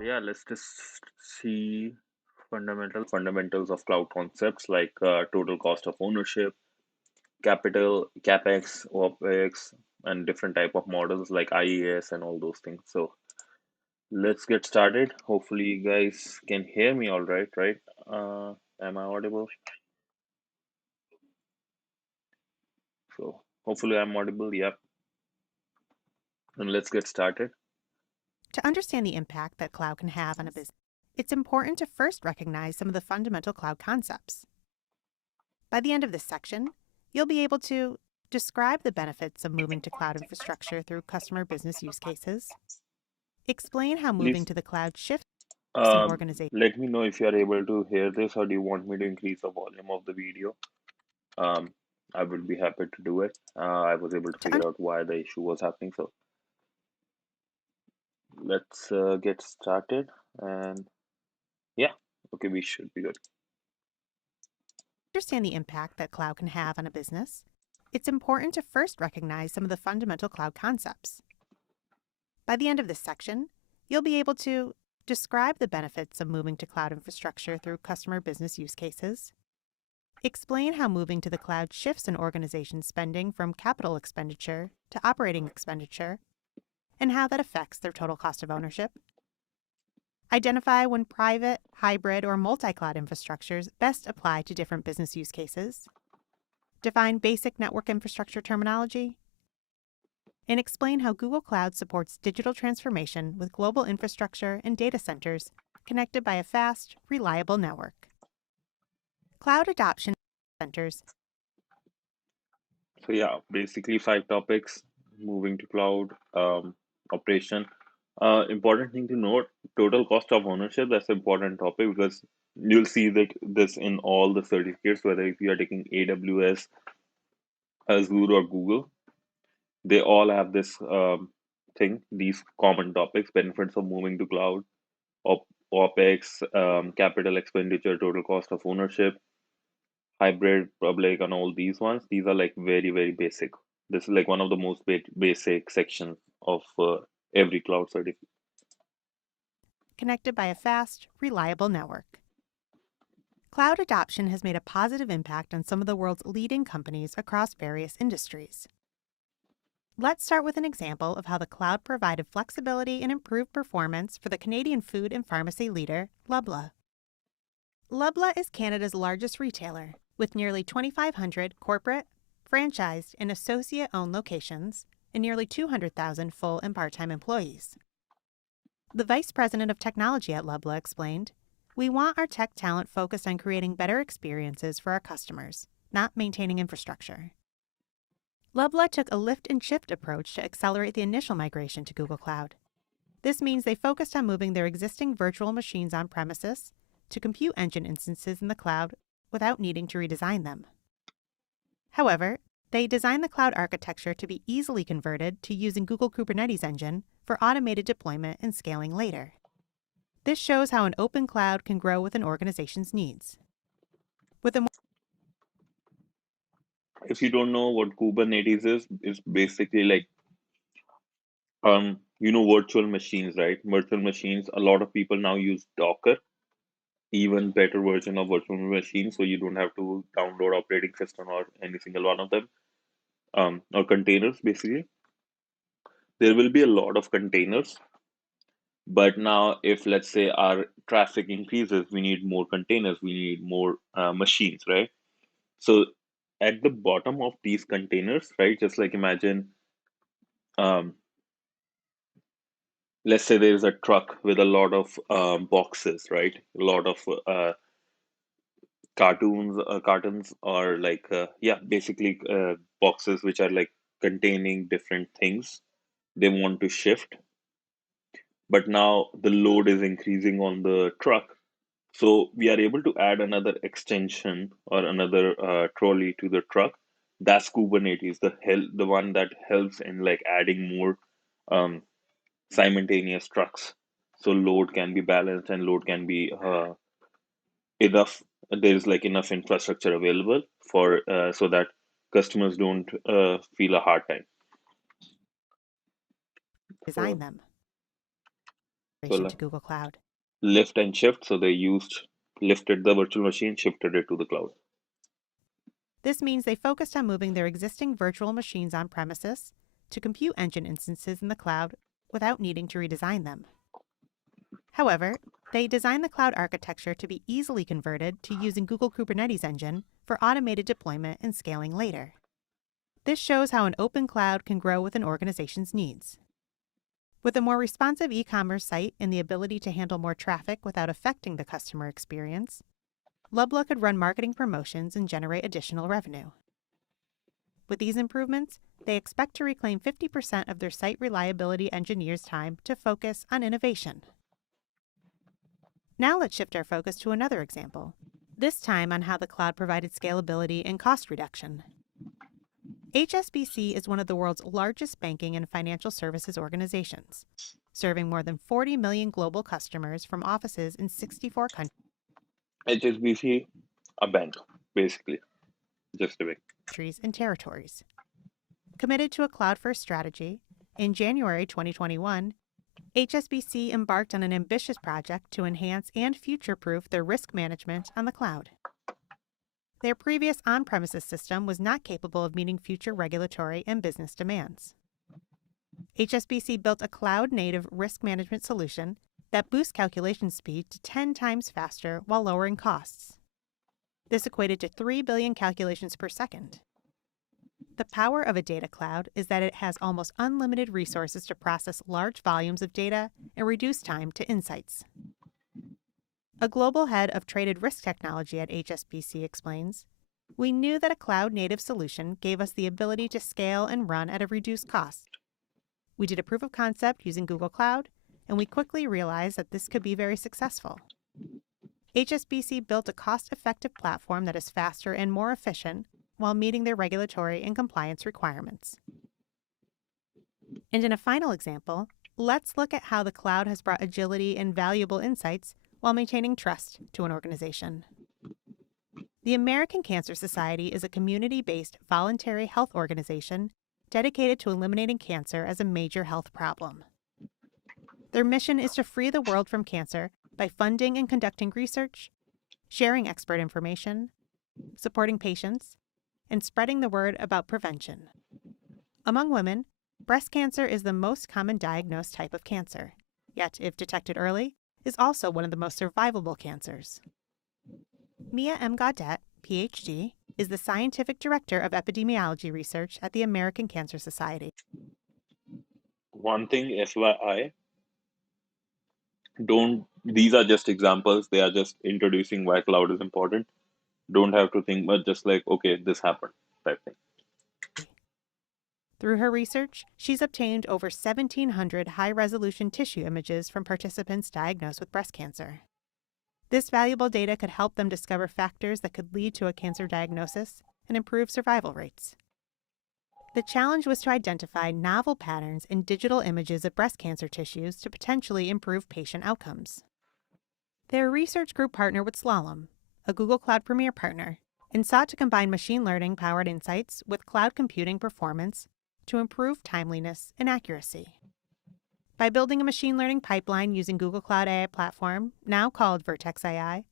Yeah, let's just see fundamentals of cloud concepts like total cost of ownership, capital, capex, opex, and different type of models like IES and all those things. So let's get started. Hopefully, you guys can hear me all right, right? Am I audible? So hopefully, I'm audible. Yep. And let's get started. To understand the impact that cloud can have on a business, it's important to first recognize some of the fundamental cloud concepts. By the end of this section, you'll be able to describe the benefits of moving to cloud infrastructure through customer business use cases, explain how moving Please to the cloud shifts an um, organization, let me know if you are able to hear this, or do you want me to increase the volume of the video? Um, I would be happy to do it. I was able to to figure out why the issue was happening. So let's get started. And yeah, okay, we should be good. understand the impact that cloud can have on a business. It's important to first recognize some of the fundamental cloud concepts. By the end of this section, you'll be able to describe the benefits of moving to cloud infrastructure through customer business use cases, explain how moving to the cloud shifts an organization's spending from capital expenditure to operating expenditure, and how that affects their total cost of ownership, identify when private, hybrid, or multi-cloud infrastructures best apply to different business use cases, define basic network infrastructure terminology, and explain how Google Cloud supports digital transformation with global infrastructure and data centers connected by a fast, reliable network. Cloud adoption centers. So yeah, basically 5 topics: moving to cloud, operation. Important thing to note: total cost of ownership. That's an important topic because you'll see that this in all the certificates, whether if you are taking AWS, Azure, or Google, they all have this thing. These common topics: benefits of moving to cloud, OPEX, capital expenditure, total cost of ownership, hybrid, public, and all these ones. These are like very, very basic. This is like one of the most basic sections of every cloud certificate. Connected by a fast, reliable network. Cloud adoption has made a positive impact on some of the world's leading companies across various industries. Let's start with an example of how the cloud provided flexibility and improved performance for the Canadian food and pharmacy leader, Loblaw. Loblaw is Canada's largest retailer, with nearly 2,500 corporate, franchised, and associate-owned locations and nearly 200,000 full and part-time employees. The vice president of technology at Loblaw explained, "We want our tech talent focused on creating better experiences for our customers, not maintaining infrastructure." Loblaw took a lift and shift approach to accelerate the initial migration to Google Cloud. This means they focused on moving their existing virtual machines on premises to compute engine instances in the cloud without needing to redesign them. However, they designed the cloud architecture to be easily converted to using Google Kubernetes Engine for automated deployment and scaling later. This shows how an open cloud can grow with an organization's needs. With a If you don't know what Kubernetes is, it's basically like virtual machines, right? Virtual machines. A lot of people now use Docker, even better version of virtual machines, so you don't have to download operating system or any single one of them. Or containers, basically. There will be a lot of containers. But now, if let's say our traffic increases, we need more containers, we need more machines, right? So at the bottom of these containers, right, just like imagine, um, let's say there is a truck with a lot of boxes, right? A lot of cartons, or like, yeah, basically boxes which are like containing different things they want to shift. But now the load is increasing on the truck. So we are able to add another extension or another trolley to the truck. That's Kubernetes, the one that helps in like adding more um, simultaneous trucks. So load can be balanced and load can be enough. There is like enough infrastructure available for so that customers don't feel a hard time. Design So, them. so Migration like to Google Cloud. lift and shift. So they used lifted the virtual machine, shifted it to the cloud. This means they focused on moving their existing virtual machines on premises to compute engine instances in the cloud without needing to redesign them. However, they designed the cloud architecture to be easily converted to using Google Kubernetes Engine for automated deployment and scaling later. This shows how an open cloud can grow with an organization's needs. With a more responsive e-commerce site and the ability to handle more traffic without affecting the customer experience, Lubla could run marketing promotions and generate additional revenue. With these improvements, they expect to reclaim 50% of their site reliability engineers' time to focus on innovation. Now let's shift our focus to another example, this time on how the cloud provided scalability and cost reduction. HSBC is one of the world's largest banking and financial services organizations, serving more than 40 million global customers from offices in 64 HSBC, a bank, basically, just a bank. countries and territories. Committed to a cloud-first strategy, in January 2021, HSBC embarked on an ambitious project to enhance and future-proof their risk management on the cloud. Their previous on-premises system was not capable of meeting future regulatory and business demands. HSBC built a cloud-native risk management solution that boosts calculation speed to 10 times faster while lowering costs. This equated to 3 billion calculations per second. The power of a data cloud is that it has almost unlimited resources to process large volumes of data and reduce time to insights. A global head of traded risk technology at HSBC explains, "We knew that a cloud-native solution gave us the ability to scale and run at a reduced cost. We did a proof of concept using Google Cloud, and we quickly realized that this could be very successful." HSBC built a cost-effective platform that is faster and more efficient while meeting their regulatory and compliance requirements. And in a final example, let's look at how the cloud has brought agility and valuable insights while maintaining trust to an organization. The American Cancer Society is a community-based voluntary health organization dedicated to eliminating cancer as a major health problem. Their mission is to free the world from cancer by funding and conducting research, sharing expert information, supporting patients, and spreading the word about prevention. Among women, breast cancer is the most common diagnosed type of cancer, yet if detected early, is also one of the most survivable cancers. Mia M. Gaudet, PhD, is the Scientific Director of Epidemiology Research at the American Cancer Society. One thing, FYI, don't, these are just examples. They are just introducing why cloud is important. Don't have to think much, just like, okay, this happened type thing. Through her research, she's obtained over 1,700 high-resolution tissue images from participants diagnosed with breast cancer. This valuable data could help them discover factors that could lead to a cancer diagnosis and improve survival rates. The challenge was to identify novel patterns in digital images of breast cancer tissues to potentially improve patient outcomes. Their research group partnered with Slalom, a Google Cloud Premier partner, and sought to combine machine learning-powered insights with cloud computing performance to improve timeliness and accuracy. By building a machine learning pipeline using Google Cloud AI Platform, now called Vertex AI,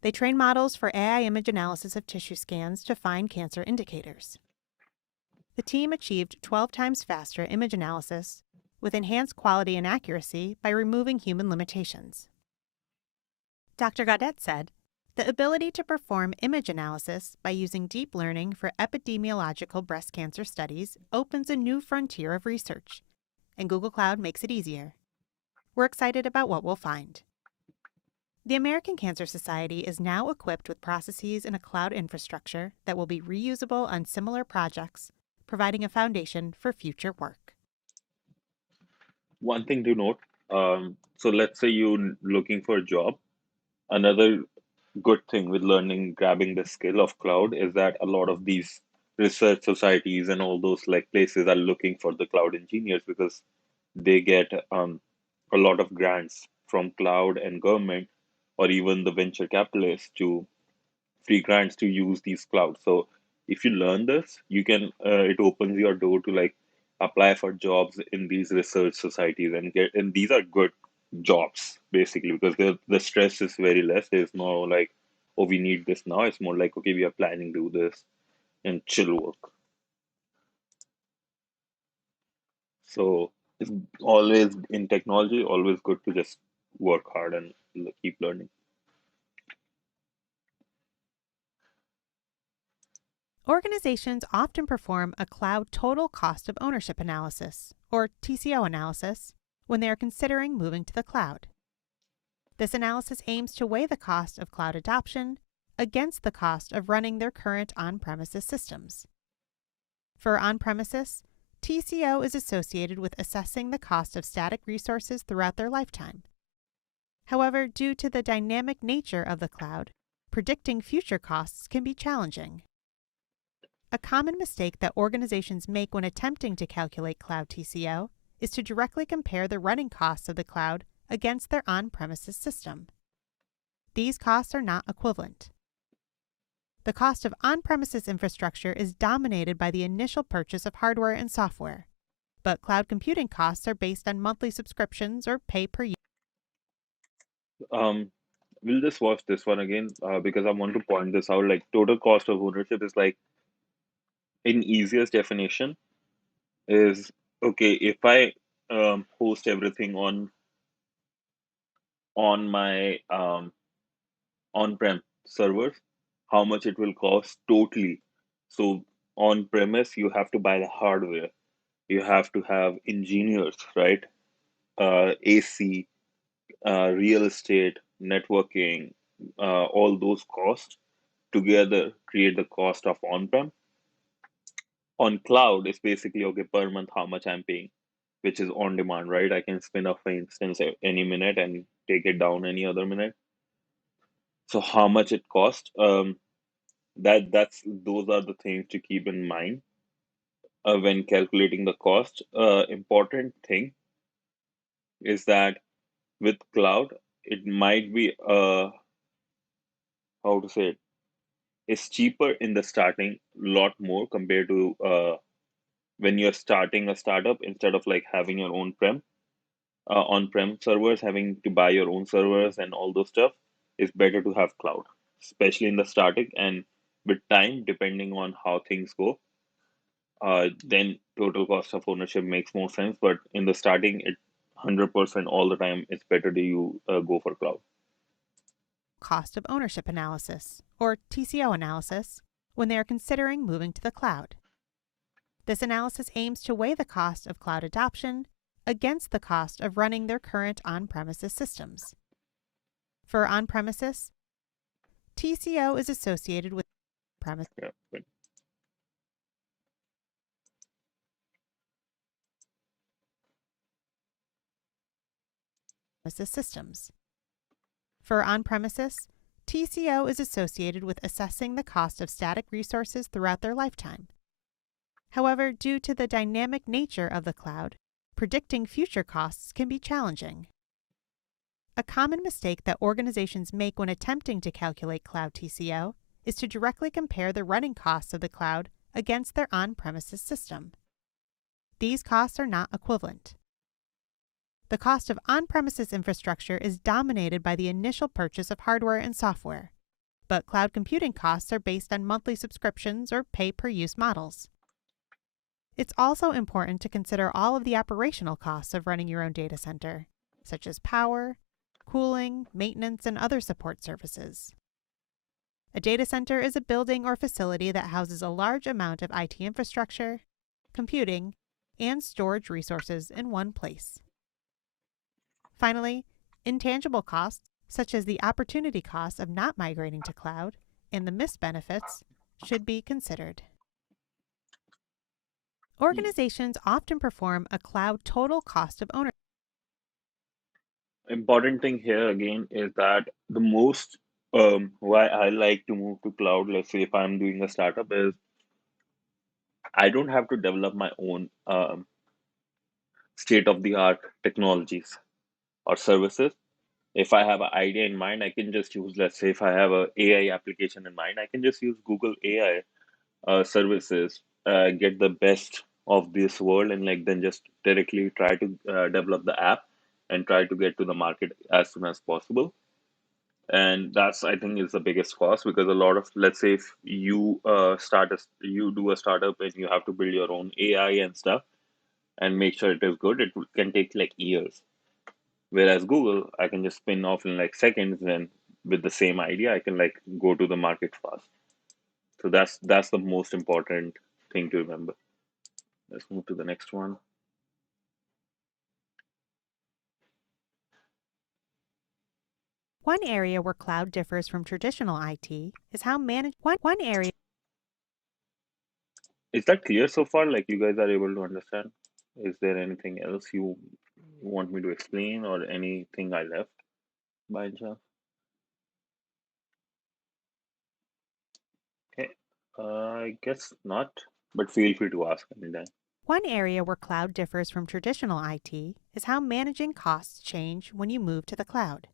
they train models for AI image analysis of tissue scans to find cancer indicators. The team achieved 12 times faster image analysis with enhanced quality and accuracy by removing human limitations. Dr. Gaudet said, "The ability to perform image analysis by using deep learning for epidemiological breast cancer studies opens a new frontier of research, and Google Cloud makes it easier. We're excited about what we'll find." The American Cancer Society is now equipped with processes and a cloud infrastructure that will be reusable on similar projects, providing a foundation for future work. One thing to note, so let's say you're looking for a job. Another good thing with learning, grabbing the skill of cloud is that a lot of these research societies and all those like places are looking for the cloud engineers because they get a lot of grants from cloud and government or even the venture capitalists to free grants to use these clouds. So If you learn this, you can it opens your door to like apply for jobs in these research societies and get, and these are good jobs basically because the stress is very less. There's no like, oh, we need this now. It's more like, okay, we are planning to do this and chill work. So it's always in technology, always good to just work hard and keep learning. Organizations often perform a cloud total cost of ownership analysis, or TCO analysis, when they are considering moving to the cloud. This analysis aims to weigh the cost of cloud adoption against the cost of running their current on-premises systems. For on-premises, TCO is associated with assessing the cost of static resources throughout their lifetime. However, due to the dynamic nature of the cloud, predicting future costs can be challenging. A common mistake that organizations make when attempting to calculate cloud TCO is to directly compare the running costs of the cloud against their on-premises system. These costs are not equivalent. The cost of on-premises infrastructure is dominated by the initial purchase of hardware and software, but cloud computing costs are based on monthly subscriptions or pay per use. Um, we'll just watch this one again because I want to point this out. Like total cost of ownership is like in easiest definition is okay if I host everything on my on-prem servers, how much it will cost totally. So on premise, you have to buy the hardware. You have to have engineers, right? AC, real estate, networking, all those costs together create the cost of on-prem. On cloud, it's basically okay per month how much I'm paying, which is on demand, right? I can spin up, for instance, any minute and take it down any other minute. So how much it costs? That's those are the things to keep in mind when calculating the cost. Important thing is that with cloud, it might be how to say it. It's cheaper in the starting, lot more compared to when you're starting a startup instead of like having your own on-prem servers, having to buy your own servers and all those stuff. It's better to have cloud, especially in the starting and with time, depending on how things go. Then total cost of ownership makes more sense. But in the starting, it 100% all the time, it's better to you go for cloud. Cost of ownership analysis, or TCO analysis, when they are considering moving to the cloud. This analysis aims to weigh the cost of cloud adoption against the cost of running their current on-premises systems. For on-premises, TCO is associated with premises Yeah, but systems. For on-premises, TCO is associated with assessing the cost of static resources throughout their lifetime. However, due to the dynamic nature of the cloud, predicting future costs can be challenging. A common mistake that organizations make when attempting to calculate cloud TCO is to directly compare the running costs of the cloud against their on-premises system. These costs are not equivalent. The cost of on-premises infrastructure is dominated by the initial purchase of hardware and software, but cloud computing costs are based on monthly subscriptions or pay-per-use models. It's also important to consider all of the operational costs of running your own data center, such as power, cooling, maintenance, and other support services. A data center is a building or facility that houses a large amount of IT infrastructure, computing, and storage resources in one place. Finally, intangible costs, such as the opportunity cost of not migrating to cloud and the missed benefits, should be considered. Organizations often perform a cloud total cost of ownership. important thing here again is that the most why I like to move to cloud, let's say if I'm doing a startup, is I don't have to develop my own state of the art technologies or services. If I have an idea in mind, I can just use, let's say, if I have a AI application in mind, I can just use Google AI services, get the best of this world, and like then just directly try to develop the app and try to get to the market as soon as possible. And that's, I think, is the biggest cost, because a lot of, let's say if you you do a startup and you have to build your own AI and stuff and make sure it is good, can take like years. Whereas Google, I can just spin off in like seconds, and with the same idea, I can like go to the market fast. So that's the most important thing to remember. Let's move to the next one. One area where cloud differs from traditional IT is how one area Is that clear so far? Like you guys are able to understand? Is there anything else you want me to explain, or anything I left by chance? Okay. I guess not, but feel free to ask anytime. One area where cloud differs from traditional IT is how managing costs change when you move to the cloud.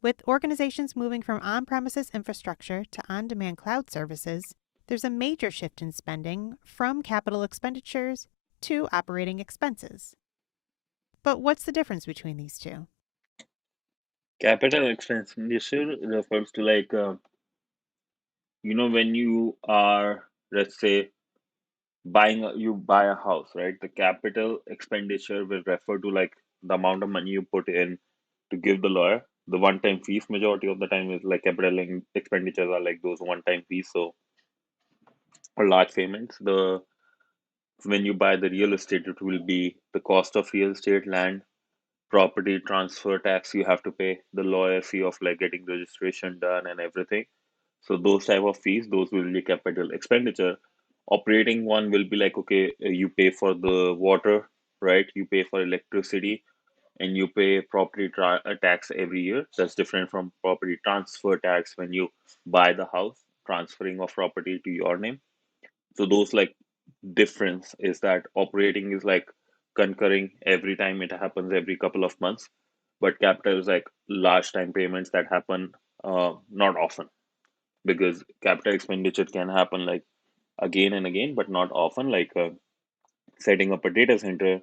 With organizations moving from on premises infrastructure to on demand cloud services, there's a major shift in spending from capital expenditures to operating expenses. But what's the difference between these two? Capital expenditure refers to like, when you are, let's say, you buy a house, right? The capital expenditure will refer to like the amount of money you put in to give the lawyer. The one-time fees, majority of the time, is like expenditures are like those one-time fees. So, or large payments. The When you buy the real estate, it will be the cost of real estate, land, property transfer tax you have to pay, the lawyer fee of like getting registration done and everything. So those type of fees, those will be capital expenditure. Operating one will be like, okay, you pay for the water, right? You pay for electricity, and you pay tax every year. That's different from property transfer tax when you buy the house, transferring of property to your name. So those like difference is that operating is like concurring every time, it happens every couple of months, but capital is like large time payments that happen not often, because capital expenditure can happen like again and again, but not often. Like setting up a data center,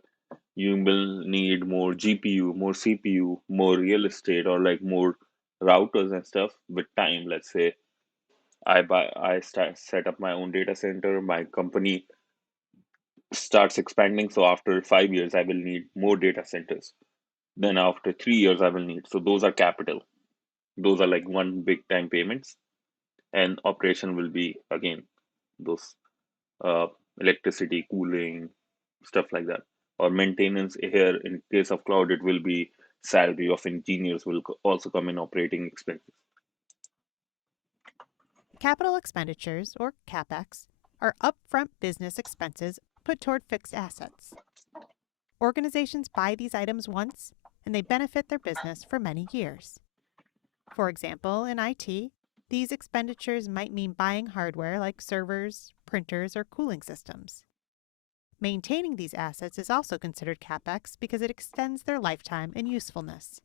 you will need more GPU, more CPU, more real estate, or like more routers and stuff with time. Let's say I set up my own data center, my company starts expanding. So after 5 years, I will need more data centers. Then after 3 years, I will need. So those are capital. Those are like one big time payments, and operation will be again those uh, electricity, cooling, stuff like that. Or maintenance here in case of cloud, it will be salary of engineers will also come in operating expenses. Capital expenditures, or CapEx, are upfront business expenses put toward fixed assets. Organizations buy these items once, and they benefit their business for many years. For example, in IT, these expenditures might mean buying hardware like servers, printers, or cooling systems. Maintaining these assets is also considered CapEx because it extends their lifetime and usefulness.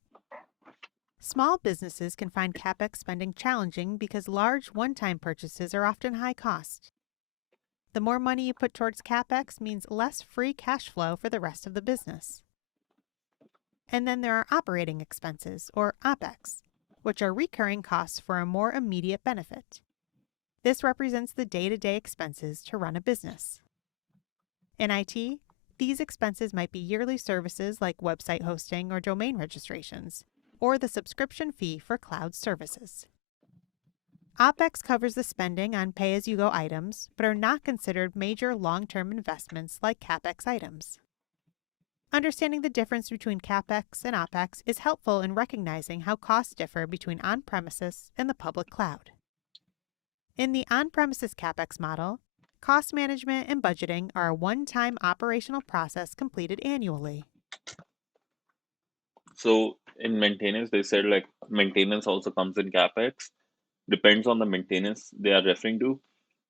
Small businesses can find CapEx spending challenging because large one-time purchases are often high cost. The more money you put towards CapEx means less free cash flow for the rest of the business. And then there are operating expenses, or OPEX, which are recurring costs for a more immediate benefit. This represents the day-to-day expenses to run a business. In IT, these expenses might be yearly services like website hosting or domain registrations, or the subscription fee for cloud services. OPEX covers the spending on pay-as-you-go items, but are not considered major long-term investments like CapEx items. Understanding the difference between CapEx and OPEX is helpful in recognizing how costs differ between on-premises and the public cloud. In the on-premises CapEx model, cost management and budgeting are a one-time operational process completed annually. So in maintenance, they said like maintenance also comes in capex. Depends on the maintenance they are referring to,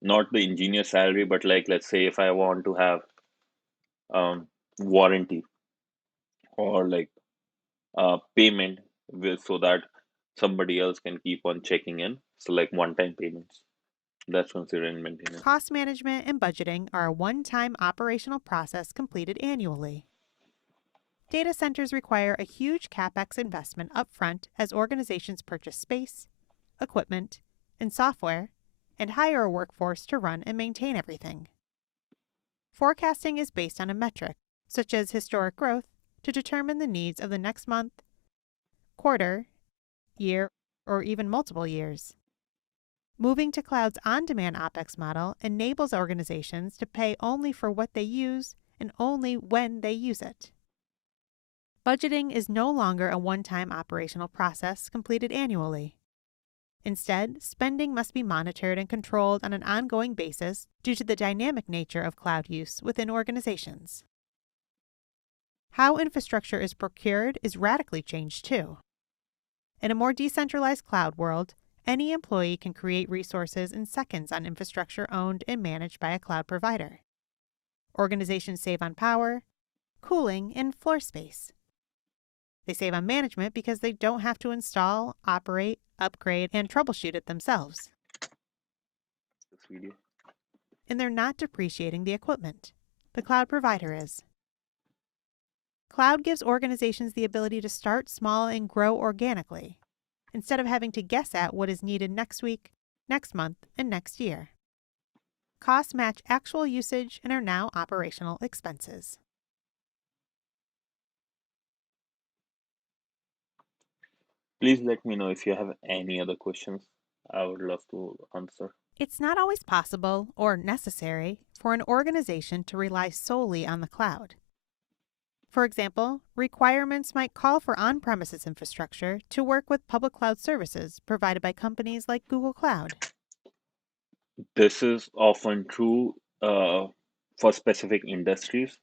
not the engineer salary, but like let's say if I want to have warranty, or like payment with, so that somebody else can keep on checking in. So like one-time payments. That's considered maintenance. Cost management and budgeting are a one time operational process completed annually. Data centers require a huge capex investment upfront as organizations purchase space, equipment, and software, and hire a workforce to run and maintain everything. Forecasting is based on a metric, such as historic growth, to determine the needs of the next month, quarter, year, or even multiple years. Moving to cloud's on-demand OpEx model enables organizations to pay only for what they use and only when they use it. Budgeting is no longer a one-time operational process completed annually. Instead, spending must be monitored and controlled on an ongoing basis due to the dynamic nature of cloud use within organizations. How infrastructure is procured is radically changed too. In a more decentralized cloud world, any employee can create resources in seconds on infrastructure owned and managed by a cloud provider. Organizations save on power, cooling, and floor space. They save on management because they don't have to install, operate, upgrade, and troubleshoot it themselves. This video. And they're not depreciating the equipment. The cloud provider is. Cloud gives organizations the ability to start small and grow organically, instead of having to guess at what is needed next week, next month, and next year. Costs match actual usage and are now operational expenses. Please let me know if you have any other questions. I would love to answer. It's not always possible or necessary for an organization to rely solely on the cloud. For example, requirements might call for on-premises infrastructure to work with public cloud services provided by companies like Google Cloud. This is often true for specific industries.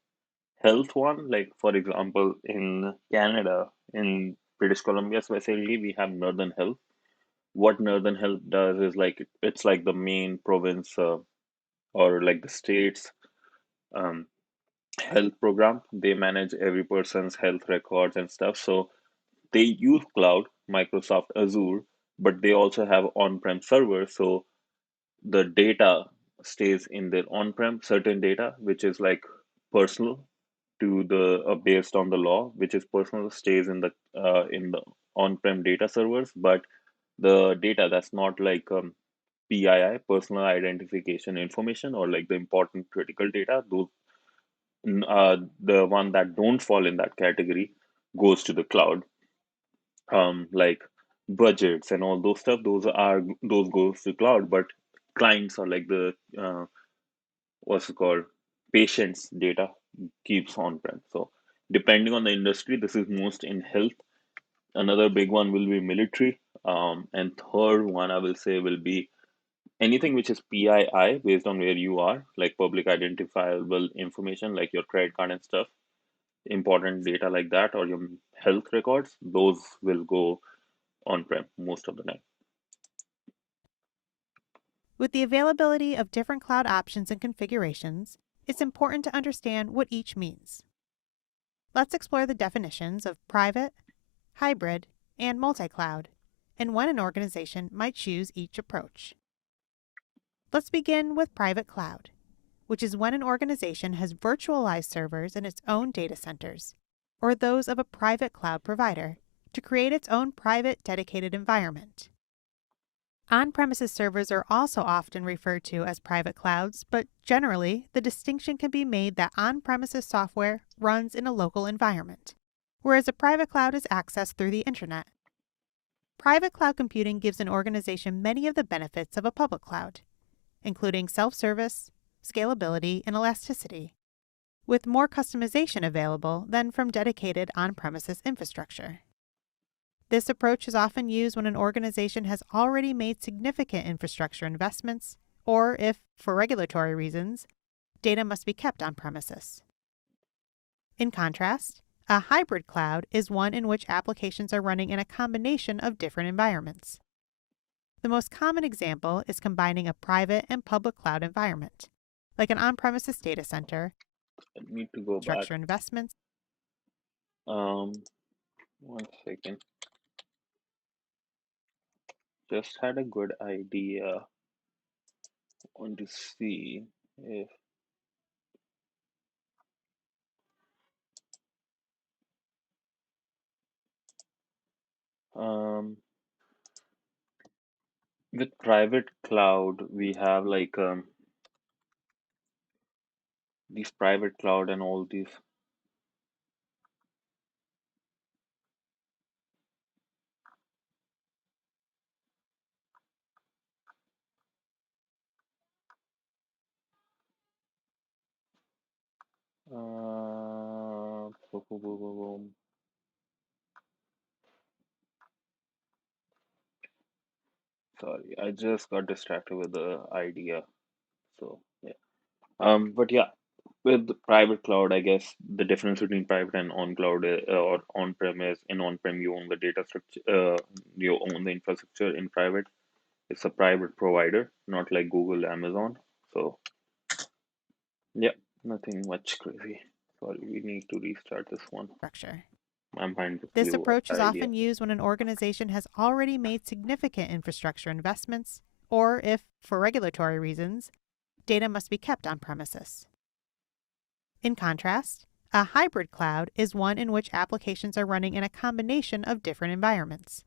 Health one, like for example, in Canada, in British Columbia specifically, we have Northern Health. What Northern Health does is like it's like the main province or like the state's um, health program. They manage every person's health records and stuff. So they use cloud, Microsoft Azure, but they also have on-prem servers. So the data stays in their on-prem, certain data, which is like personal to the based on the law, which is personal, stays in the on-prem data servers, but the data that's not like PII, personal identification information, or like the important critical data, those the one that don't fall in that category goes to the cloud. Like budgets and all those stuff, those goes to cloud, but clients are like the what's it called patients data keeps on-prem. So depending on the industry, this is most in health. Another big one will be military. And third one I will say will be anything which is PII based on where you are, like public identifiable information, like your credit card and stuff, important data like that, or your health records, those will go on-prem most of the time. With the availability of different cloud options and configurations, it's important to understand what each means. Let's explore the definitions of private, hybrid, and multi-cloud, and when an organization might choose each approach. Let's begin with private cloud, which is when an organization has virtualized servers in its own data centers, or those of a private cloud provider, to create its own private dedicated environment. On-premises servers are also often referred to as private clouds, but generally, the distinction can be made that on-premises software runs in a local environment, whereas a private cloud is accessed through the internet. Private cloud computing gives an organization many of the benefits of a public cloud, including self-service, scalability, and elasticity, with more customization available than from dedicated on-premises infrastructure. This approach is often used when an organization has already made significant infrastructure investments, or if, for regulatory reasons, data must be kept on premises. In contrast, a hybrid cloud is one in which applications are running in a combination of different environments. The most common example is combining a private and public cloud environment, like an on-premises data center, I need to go back. structure investments. Um, 1 second. Just had a good idea. want to see if um, with private cloud we have like these private cloud and all these boom, boom, boom, boom, boom. Sorry, I just got distracted with the idea. So yeah. But yeah, with the private cloud, I guess the difference between private and on cloud or on premise, in on prem you own the data structure, you own the infrastructure. In private, it's a private provider, not like Google, Amazon. So yeah, nothing much crazy. Sorry, we need to restart this one. Structure. My mind This flew approach is idea. often used when an organization has already made significant infrastructure investments, or if, for regulatory reasons, data must be kept on premises. In contrast, a hybrid cloud is one in which applications are running in a combination of different environments.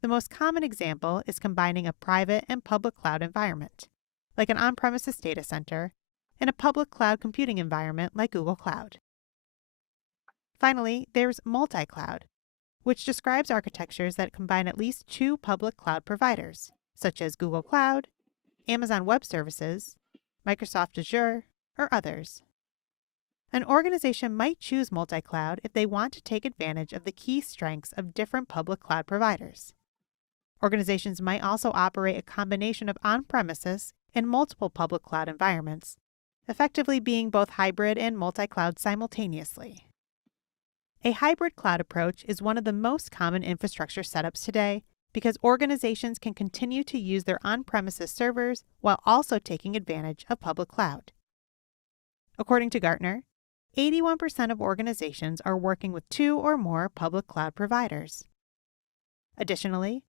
The most common example is combining a private and public cloud environment, like an on-premises data center, and a public cloud computing environment like Google Cloud. Finally, there's multi-cloud, which describes architectures that combine at least two public cloud providers, such as Google Cloud, Amazon Web Services, Microsoft Azure, or others. An organization might choose multi-cloud if they want to take advantage of the key strengths of different public cloud providers. Organizations might also operate a combination of on-premises and multiple public cloud environments, effectively being both hybrid and multi-cloud simultaneously. A hybrid cloud approach is one of the most common infrastructure setups today because organizations can continue to use their on-premises servers while also taking advantage of public cloud. According to Gartner, 81% of organizations are working with two or more public cloud providers. Additionally,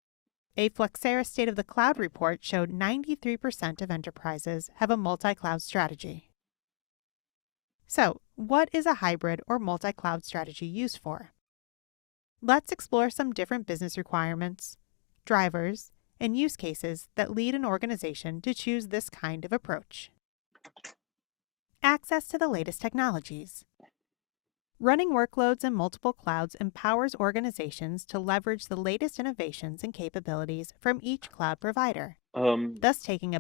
a Flexera State of the Cloud report showed 93% of enterprises have a multi-cloud strategy. So, what is a hybrid or multi-cloud strategy used for? Let's explore some different business requirements, drivers, and use cases that lead an organization to choose this kind of approach. Access to the latest technologies. Running workloads in multiple clouds empowers organizations to leverage the latest innovations and capabilities from each cloud provider, thus taking a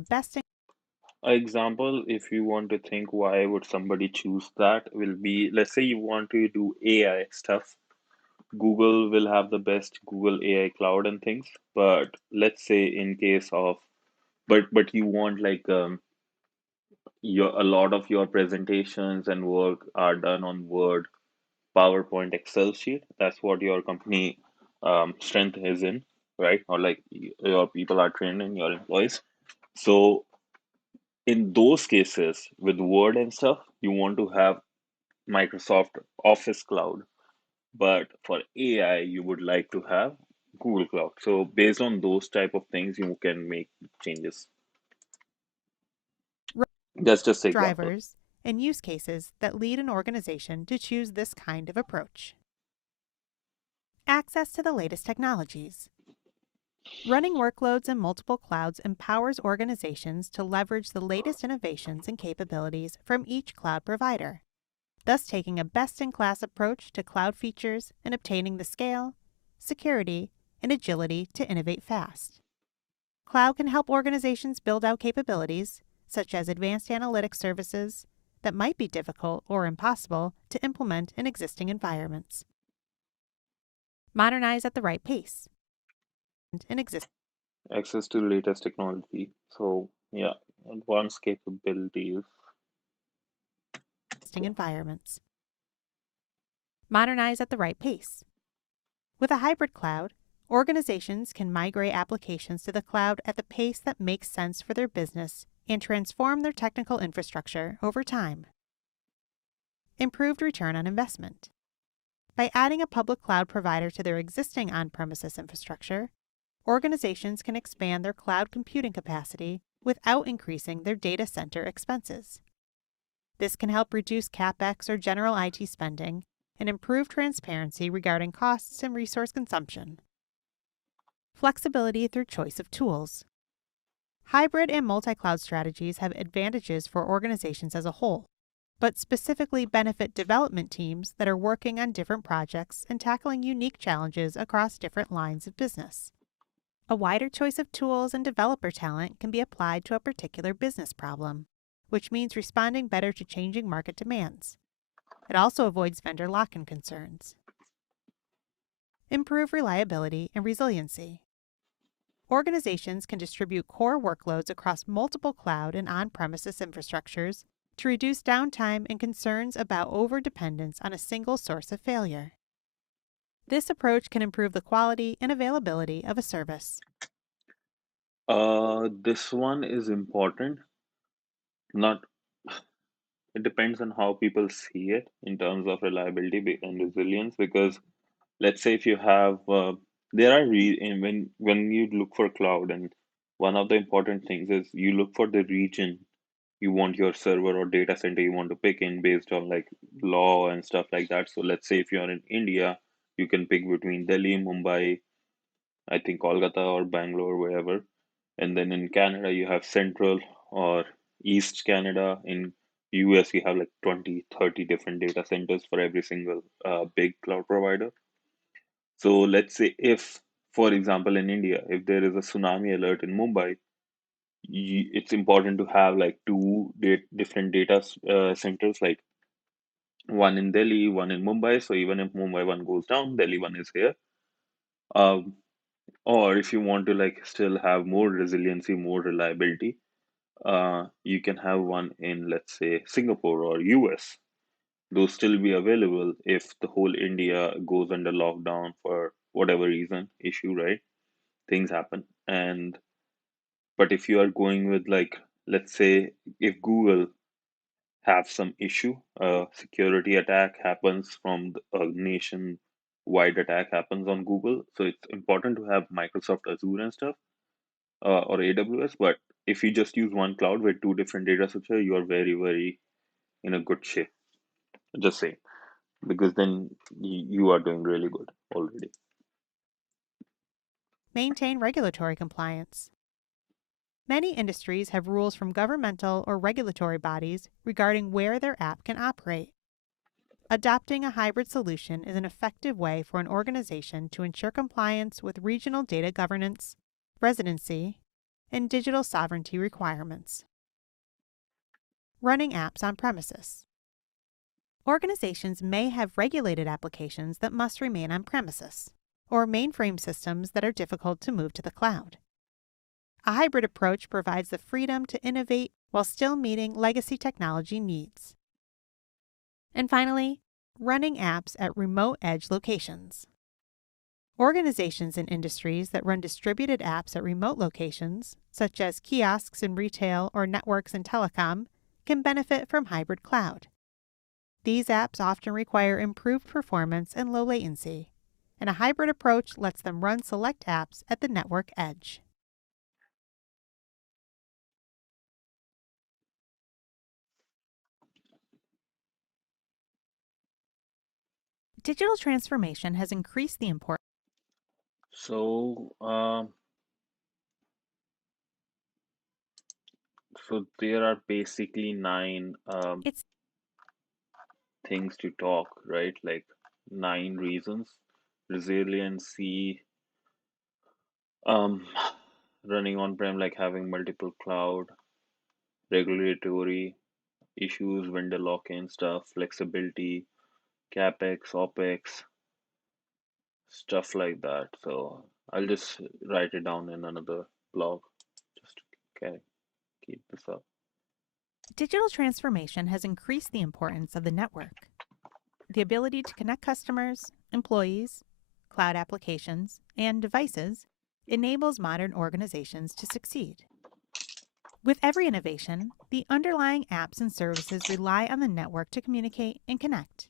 Example, if you want to think why would somebody choose that, will be let's say you want to do AI stuff. Google will have the best Google AI cloud and things, but let's say in case of but you want like your a lot of your presentations and work are done on Word, PowerPoint, Excel sheet. That's what your company strength is in, right? Or like your people are trained in your employees. So in those cases with Word and stuff, you want to have Microsoft Office Cloud. But for AI, you would like to have Google Cloud. So based on those type of things, you can make changes. That's just an example. drivers and use cases that lead an organization to choose this kind of approach. Access to the latest technologies. Running workloads in multiple clouds empowers organizations to leverage the latest innovations and capabilities from each cloud provider, thus taking a best-in-class approach to cloud features and obtaining the scale, security, and agility to innovate fast. Cloud can help organizations build out capabilities, such as advanced analytics services, that might be difficult or impossible to implement in existing environments. Modernize at the right pace in existing Access to latest technology. So yeah, advanced capabilities. environments. Modernize at the right pace. With a hybrid cloud, organizations can migrate applications to the cloud at the pace that makes sense for their business and transform their technical infrastructure over time. Improved return on investment. By adding a public cloud provider to their existing on-premises infrastructure, organizations can expand their cloud computing capacity without increasing their data center expenses. This can help reduce CapEx or general IT spending and improve transparency regarding costs and resource consumption. Flexibility through choice of tools. Hybrid and multi-cloud strategies have advantages for organizations as a whole, but specifically benefit development teams that are working on different projects and tackling unique challenges across different lines of business. A wider choice of tools and developer talent can be applied to a particular business problem, which means responding better to changing market demands. It also avoids vendor lock-in concerns. Improve reliability and resiliency. Organizations can distribute core workloads across multiple cloud and on-premises infrastructures to reduce downtime and concerns about overdependence on a single source of failure. This approach can improve the quality and availability of a service. This one is important. Not, it depends on how people see it in terms of and resilience. Because let's say if you have, there are when you look for cloud, and one of the important things is you look for the region you want your server or data center you want to pick in based on like law and stuff like that. So let's say if you're in India, you can pick between Delhi, Mumbai, I think Kolkata or Bangalore, wherever. And then in Canada, you have Central or East Canada. In US, you have like 20, 30 different data centers for every single big cloud provider. So let's say if, for example, in India, if there is a tsunami alert in Mumbai, it's important to have like different data centers, like one in Delhi, one in Mumbai. So even if Mumbai one goes down, Delhi one is here. Um, or if you want to like still have more resiliency, more reliability, you can have one in, let's say, Singapore or US. Those still be available if the whole India goes under lockdown for whatever reason, issue, right? Things happen. And but if you are going with like, let's say, if Google have some issue, a security attack happens from a nation wide attack happens on Google. So it's important to have Microsoft Azure and stuff, or AWS. But if you just use one cloud with two different data structure, you are very, very in a good shape. Just say, because then you are doing really good already. Maintain regulatory compliance. Many industries have rules from governmental or regulatory bodies regarding where their app can operate. Adopting a hybrid solution is an effective way for an organization to ensure compliance with regional data governance, residency, and digital sovereignty requirements. Running apps on premises. Organizations may have regulated applications that must remain on premises, or mainframe systems that are difficult to move to the cloud. A hybrid approach provides the freedom to innovate while still meeting legacy technology needs. And finally, running apps at remote edge locations. Organizations and industries that run distributed apps at remote locations, such as kiosks in retail or networks in telecom, can benefit from hybrid cloud. These apps often require improved performance and low latency, and a hybrid approach lets them run select apps at the network edge. Digital transformation has increased the importance. So, so there are basically nine It's things to talk, right? Like nine reasons: resiliency, um, running on-prem, like having multiple cloud, regulatory issues, vendor lock-in stuff, flexibility, capex, opex, stuff like that. So I'll just write it down in another blog just to keep this up. Digital transformation has increased the importance of the network. The ability to connect customers, employees, cloud applications, and devices enables modern organizations to succeed. With every innovation, the underlying apps and services rely on the network to communicate and connect.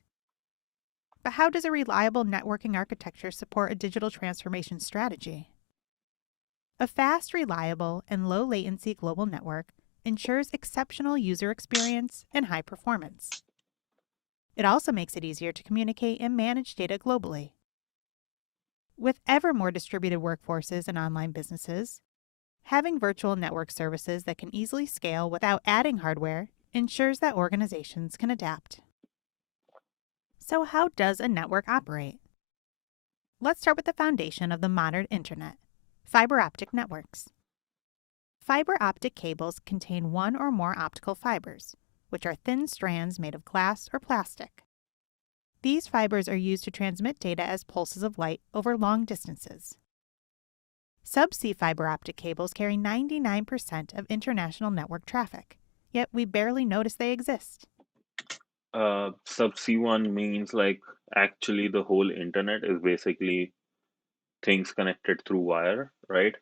But how does a reliable networking architecture support a digital transformation strategy? A fast, reliable, and low latency global network ensures exceptional user experience and high performance. It also makes it easier to communicate and manage data globally. With ever more distributed workforces and online businesses, having virtual network services that can easily scale without adding hardware ensures that organizations can adapt. So, how does a network operate? Let's start with the foundation of the modern internet: fiber optic networks. Fiber optic cables contain one or more optical fibers, which are thin strands made of glass or plastic. These fibers are used to transmit data as pulses of light over long distances. Subsea fiber optic cables carry 99% of international network traffic, yet we barely notice they exist. Sub C1 means like actually the whole internet is basically things connected through wire, right?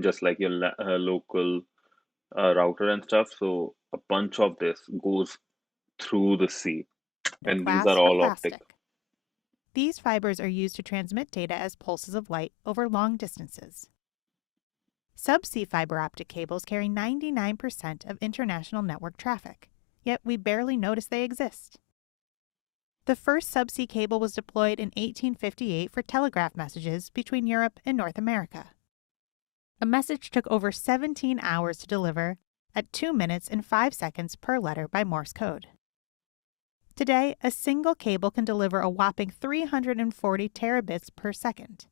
Just like your local router and stuff. So a bunch of this goes through the sea, Of and these are glass or all optic. plastic. These fibers are used to transmit data as pulses of light over long distances. Subsea fiber optic cables carry 99% of international network traffic, yet we barely notice they exist. The first subsea cable was deployed in 1858 for telegraph messages between Europe and North America. A message took over 17 hours to deliver at 2 minutes and 5 seconds per letter by Morse code. Today, a single cable can deliver a whopping 340 terabits per second.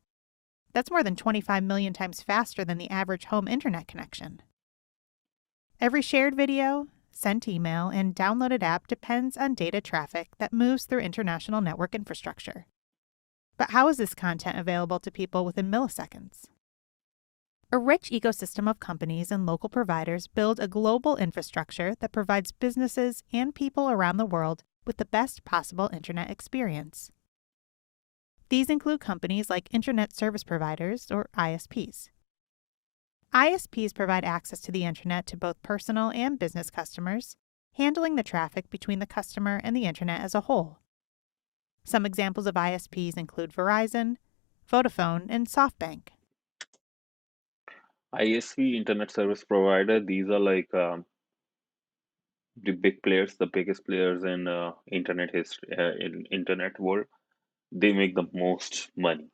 That's more than 25 million times faster than the average home internet connection. Every shared video, sent email, and downloaded app depends on data traffic that moves through international network infrastructure. But how is this content available to people within milliseconds? A rich ecosystem of companies and local providers build a global infrastructure that provides businesses and people around the world with the best possible internet experience. These include companies like Internet Service Providers, or ISPs. ISPs provide access to the internet to both personal and business customers, handling the traffic between the customer and the internet as a whole. Some examples of ISPs include Verizon, Vodafone, and SoftBank. ISV, internet service provider, these are like the big players, the biggest players in internet history, in internet world. They make the most money.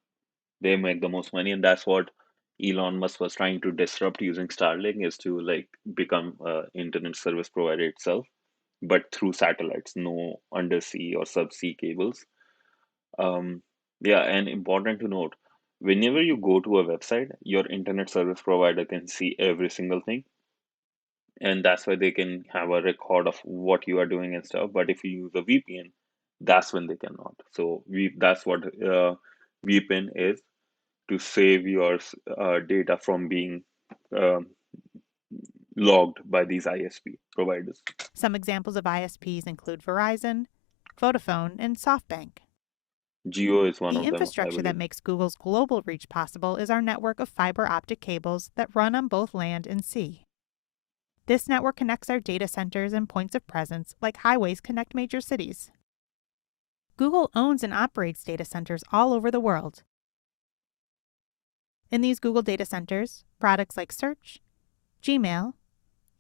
They make the most money, and that's what Elon Musk was trying to disrupt using Starlink, is to like become internet service provider itself, but through satellites, no undersea or subsea cables. Um, yeah, and important to note, whenever you go to a website, your internet service provider can see every single thing, and that's why they can have a record of what you are doing and stuff. But if you use a VPN, that's when they cannot. So that's what VPN is, to save your data from being um, logged by these ISP providers. Some examples of ISPs include Verizon, Vodafone, and SoftBank. Geo is one The of them, I infrastructure that believe. makes Google's global reach possible is our network of fiber optic cables that run on both land and sea. This network connects our data centers and points of presence like highways connect major cities. Google owns and operates data centers all over the world. In these Google data centers, products like Search, Gmail,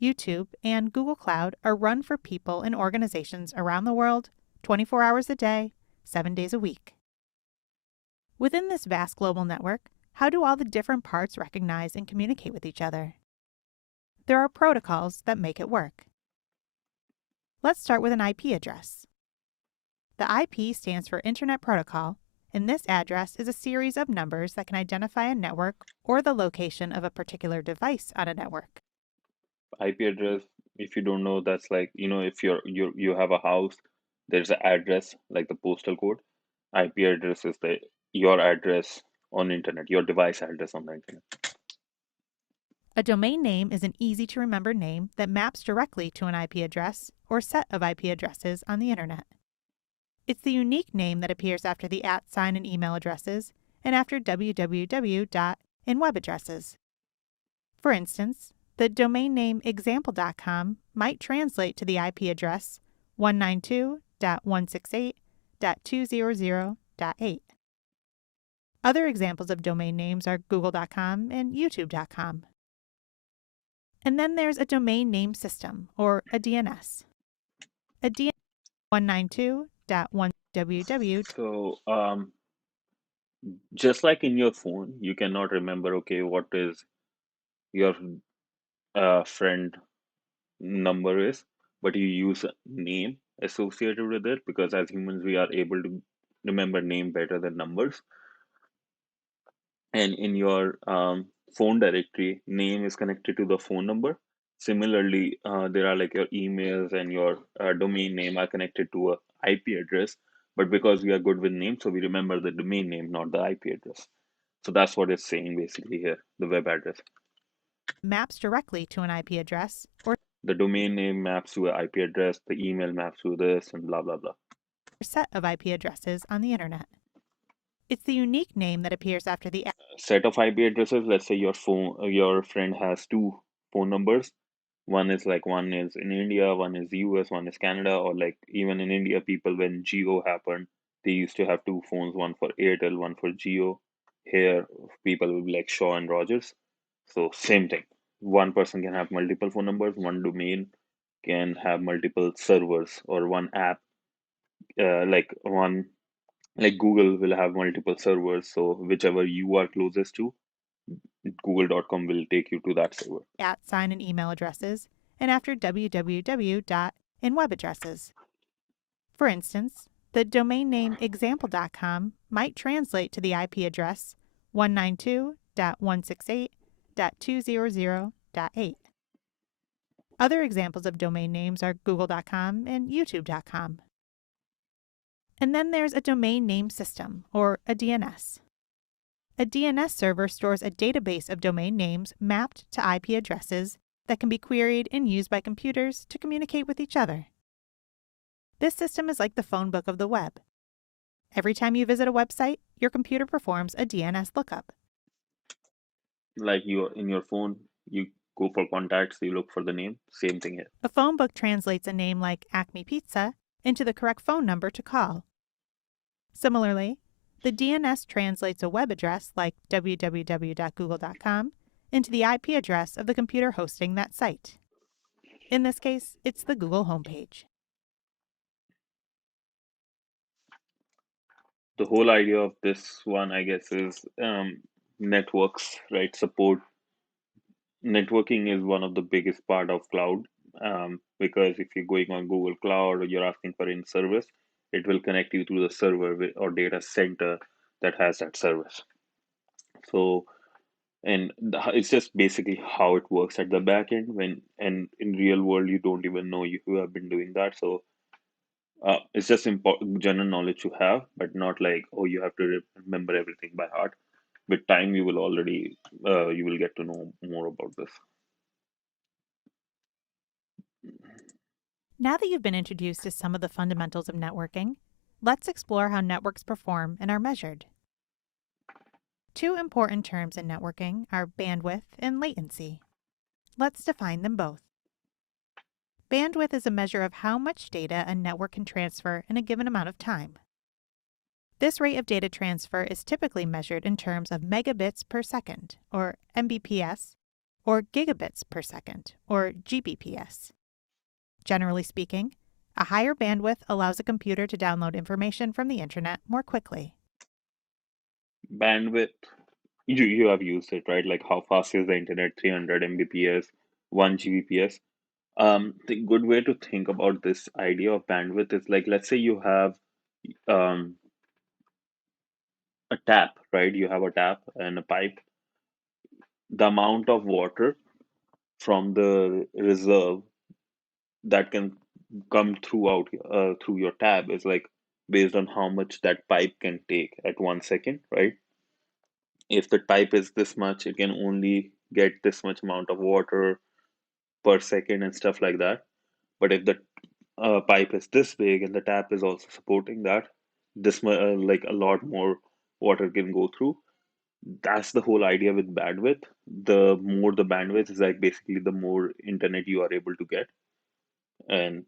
YouTube, and Google Cloud are run for people and organizations around the world 24 hours a day, 7 days a week. Within this vast global network, how do all the different parts recognize and communicate with each other? There are protocols that make it work. Let's start with an IP address. The IP stands for Internet Protocol, and this address is a series of numbers that can identify a network or the location of a particular device on a network. IP address, if you don't know, that's like, if you have a house, there's an address like the postal code. IP address is the your address on internet, your device address on the internet. A domain name is an easy-to-remember name that maps directly to an IP address or set of IP addresses on the internet. It's the unique name that appears after the @ sign in email addresses and after www. In web addresses. For instance, the domain name example.com might translate to the IP address 192.168.200.8. Other examples of domain names are google.com and youtube.com. And then there's a domain name system, or a DNS. A DNS 192.1ww. So, just like in your phone, you cannot remember, okay, what is your friend number is, but you use a name associated with it because as humans, we are able to remember name better than numbers. And in your phone directory, name is connected to the phone number. Similarly, there are like your emails and your domain name are connected to a IP address. But because we are good with names, so we remember the domain name, not the IP address. So that's what it's saying basically here, the web address. Maps directly to an IP address, or The domain name maps to an IP address, the email maps to this, and blah, blah, blah. set of IP addresses on the internet. It's the unique name that appears after the Set of IP addresses, let's say your friend has two phone numbers. One is in India, one is US, one is Canada, or like even in India, people when Geo happened, they used to have two phones, one for Airtel, one for Geo. Here, people will be like Shaw and Rogers. So same thing. One person can have multiple phone numbers, one domain can have multiple servers, or one app, like Google will have multiple servers. So whichever you are closest to, google.com will take you to that server. @ and email addresses, and after www. And web addresses. For instance, the domain name example.com might translate to the IP address 192.168.200.8. Other examples of domain names are google.com and youtube.com. And then there's a domain name system, or a DNS. A DNS server stores a database of domain names mapped to IP addresses that can be queried and used by computers to communicate with each other. This system is like the phone book of the web. Every time you visit a website, your computer performs a DNS lookup. Like you in your phone, you go for contacts, you look for the name. Same thing here. A phone book translates a name like Acme Pizza into the correct phone number to call. Similarly, the DNS translates a web address like www.google.com into the IP address of the computer hosting that site. In this case, it's the Google homepage. The whole idea of this one, I guess, is networks, right? Support networking is one of the biggest part of cloud, because if you're going on Google Cloud or you're asking for any service, it will connect you to the server or data center that has that service. So, and it's just basically how it works at the back end. When and in real world, you don't even know you have been doing that. So it's just important general knowledge to have, but not like, oh, you have to remember everything by heart. With time, you will get to know more about this. Now that you've been introduced to some of the fundamentals of networking, let's explore how networks perform and are measured. Two important terms in networking are bandwidth and latency. Let's define them both. Bandwidth is a measure of how much data a network can transfer in a given amount of time. This rate of data transfer is typically measured in terms of megabits per second, or Mbps, or gigabits per second, or Gbps. Generally speaking, a higher bandwidth allows a computer to download information from the internet more quickly. Bandwidth, you have used it, right? Like how fast is the internet? 300 Mbps, 1 Gbps. The good way to think about this idea of bandwidth is like, let's say you have um, a tap, right? You have a tap and a pipe. The amount of water from the reserve that can come through your tap is like based on how much that pipe can take at 1 second, right? If the pipe is this much, it can only get this much amount of water per second and stuff like that. But if the pipe is this big and the tap is also supporting that, like a lot more water can go through. That's the whole idea with bandwidth. The more the bandwidth is like basically the more internet you are able to get, and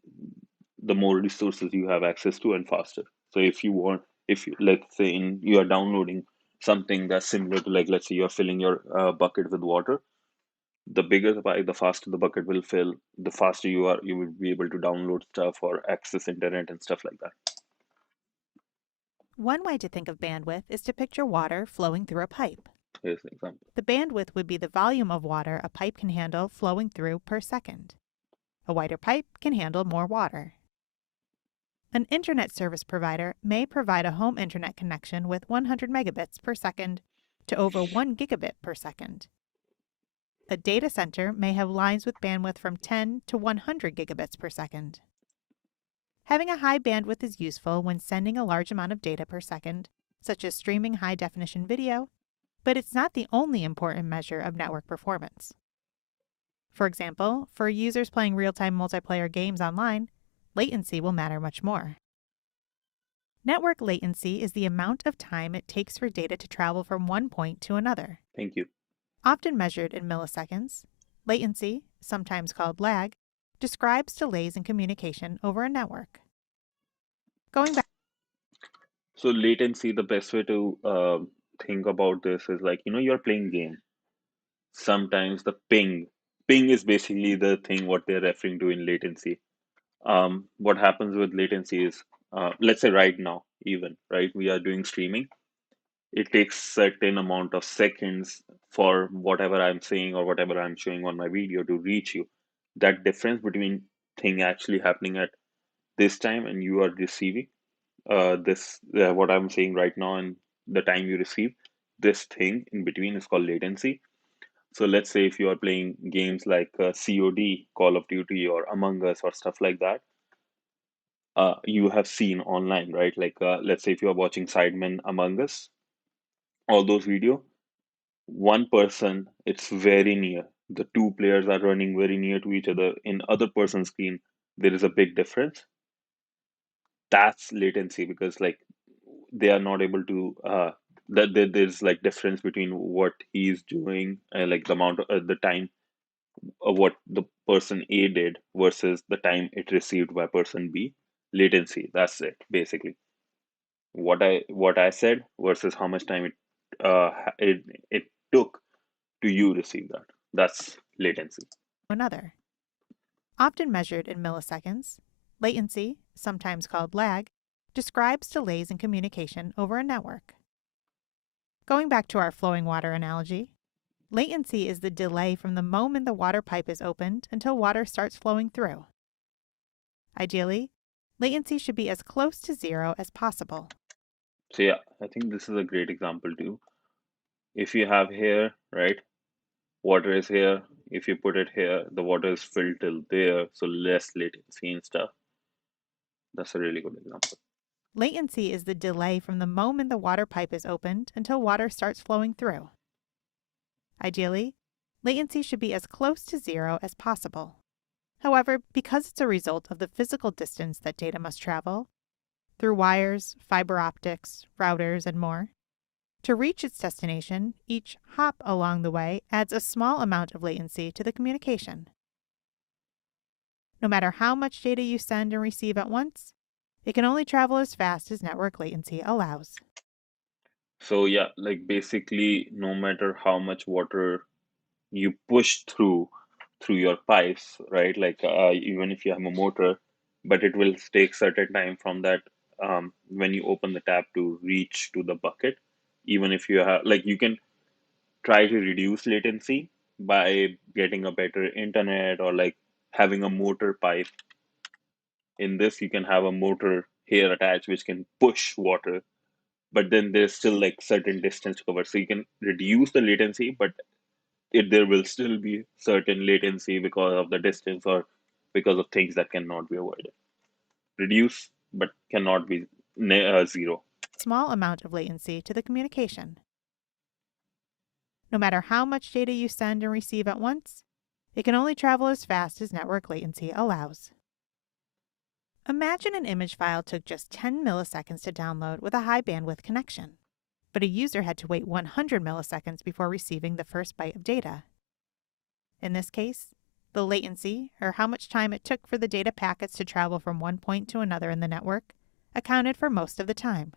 the more resources you have access to and faster. So if you want, if you, let's say you are downloading something that's similar to, like, let's say you're filling your bucket with water. The bigger the pipe, the faster the bucket will fill, the faster you will be able to download stuff or access internet and stuff like that. One way to think of bandwidth is to picture water flowing through a pipe. Here's an example. The bandwidth would be the volume of water a pipe can handle flowing through per second. A wider pipe can handle more water. An internet service provider may provide a home internet connection with 100 megabits per second to over 1 gigabit per second. A data center may have lines with bandwidth from 10 to 100 gigabits per second. Having a high bandwidth is useful when sending a large amount of data per second, such as streaming high-definition video, but it's not the only important measure of network performance. For example, for users playing real-time multiplayer games online, latency will matter much more. Network latency is the amount of time it takes for data to travel from one point to another. Thank you. Often measured in milliseconds, latency, sometimes called lag, describes delays in communication over a network. Going back. So latency, the best way to think about this is, like, you're playing game. Sometimes the ping is basically the thing what they're referring to in latency. What happens with latency is, let's say right now, even right, we are doing streaming. It takes certain amount of seconds for whatever I'm saying or whatever I'm showing on my video to reach you. That difference between thing actually happening at this time and you are receiving this what I'm saying right now and the time you receive this thing in between is called latency. So let's say if you are playing games like COD, Call of Duty, or Among Us, or stuff like that, you have seen online, right? Like, let's say if you are watching Sidemen Among Us, all those video, one person, it's very near. The two players are running very near to each other. In other person's screen, there is a big difference. That's latency because, like, they are not able to there's like difference between what he's doing, like the amount of the time of what the person A did versus the time it received by person B. Latency, that's it basically. What I said versus how much time it took to you receive that. That's latency. Another. Often measured in milliseconds, latency, sometimes called lag, describes delays in communication over a network. Going back to our flowing water analogy, latency is the delay from the moment the water pipe is opened until water starts flowing through. Ideally, latency should be as close to zero as possible. So yeah, I think this is a great example too. If you have here, right, water is here. If you put it here, the water is filled till there, so less latency and stuff. That's a really good example. Latency is the delay from the moment the water pipe is opened until water starts flowing through. Ideally, latency should be as close to zero as possible. However, because it's a result of the physical distance that data must travel, through wires, fiber optics, routers, and more, to reach its destination, each hop along the way adds a small amount of latency to the communication. No matter how much data you send and receive at once, it can only travel as fast as network latency allows. So yeah, like basically, no matter how much water you push through your pipes, right? Like, even if you have a motor, but it will take certain time from that, when you open the tap to reach to the bucket. Even if you have, like, you can try to reduce latency by getting a better internet or like having a motor pipe. In this, you can have a motor here attached which can push water, but then there's still like certain distance to cover, so you can reduce the latency, but there will still be certain latency because of the distance or because of things that cannot be avoided. Reduce, but cannot be zero. Small amount of latency to the communication. No matter how much data you send and receive at once, it can only travel as fast as network latency allows. Imagine an image file took just 10 milliseconds to download with a high bandwidth connection, but a user had to wait 100 milliseconds before receiving the first byte of data. In this case, the latency, or how much time it took for the data packets to travel from one point to another in the network, accounted for most of the time.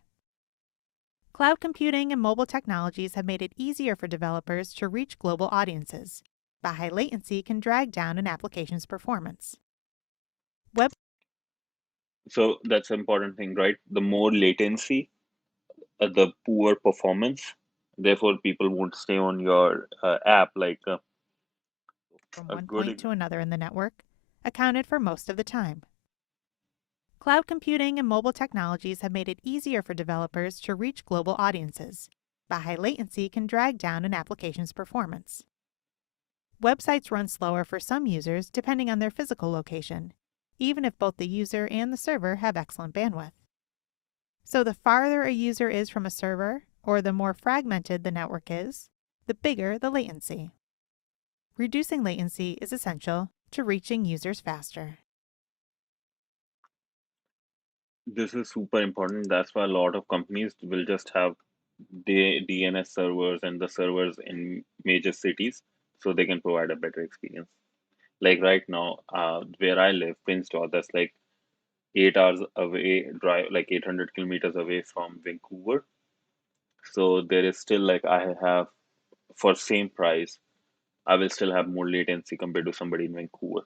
Cloud computing and mobile technologies have made it easier for developers to reach global audiences, but high latency can drag down an application's performance. Web So that's an important thing, right? The more latency, the poor performance. Therefore, people won't stay on your app. Like from a one good point to another in the network accounted for most of the time. Cloud computing and mobile technologies have made it easier for developers to reach global audiences, but high latency can drag down an application's performance. Websites run slower for some users depending on their physical location, even if both the user and the server have excellent bandwidth. So the farther a user is from a server, or the more fragmented the network is, the bigger the latency. Reducing latency is essential to reaching users faster. This is super important. That's why a lot of companies will just have the DNS servers and the servers in major cities so they can provide a better experience. Like right now, where I live, Prince George, that's like 8 hours away, drive like 800 kilometers away from Vancouver. So there is still like I have for same price, I will still have more latency compared to somebody in Vancouver.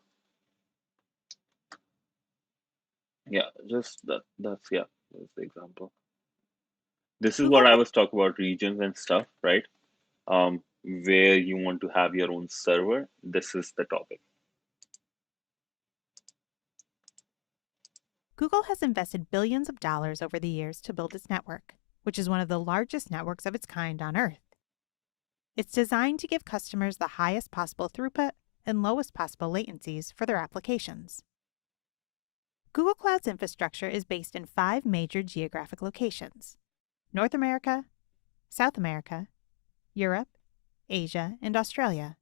Yeah, just that's the example. This is Google what I has was talking about regions and stuff, right? Where you want to have your own server. This is the topic. Google has invested billions of dollars over the years to build its network, which is one of the largest networks of its kind on Earth. It's designed to give customers the highest possible throughput and lowest possible latencies for their applications. Google Cloud's infrastructure is based in 5 major geographic locations: North America, South America, Europe, Asia, and Australia.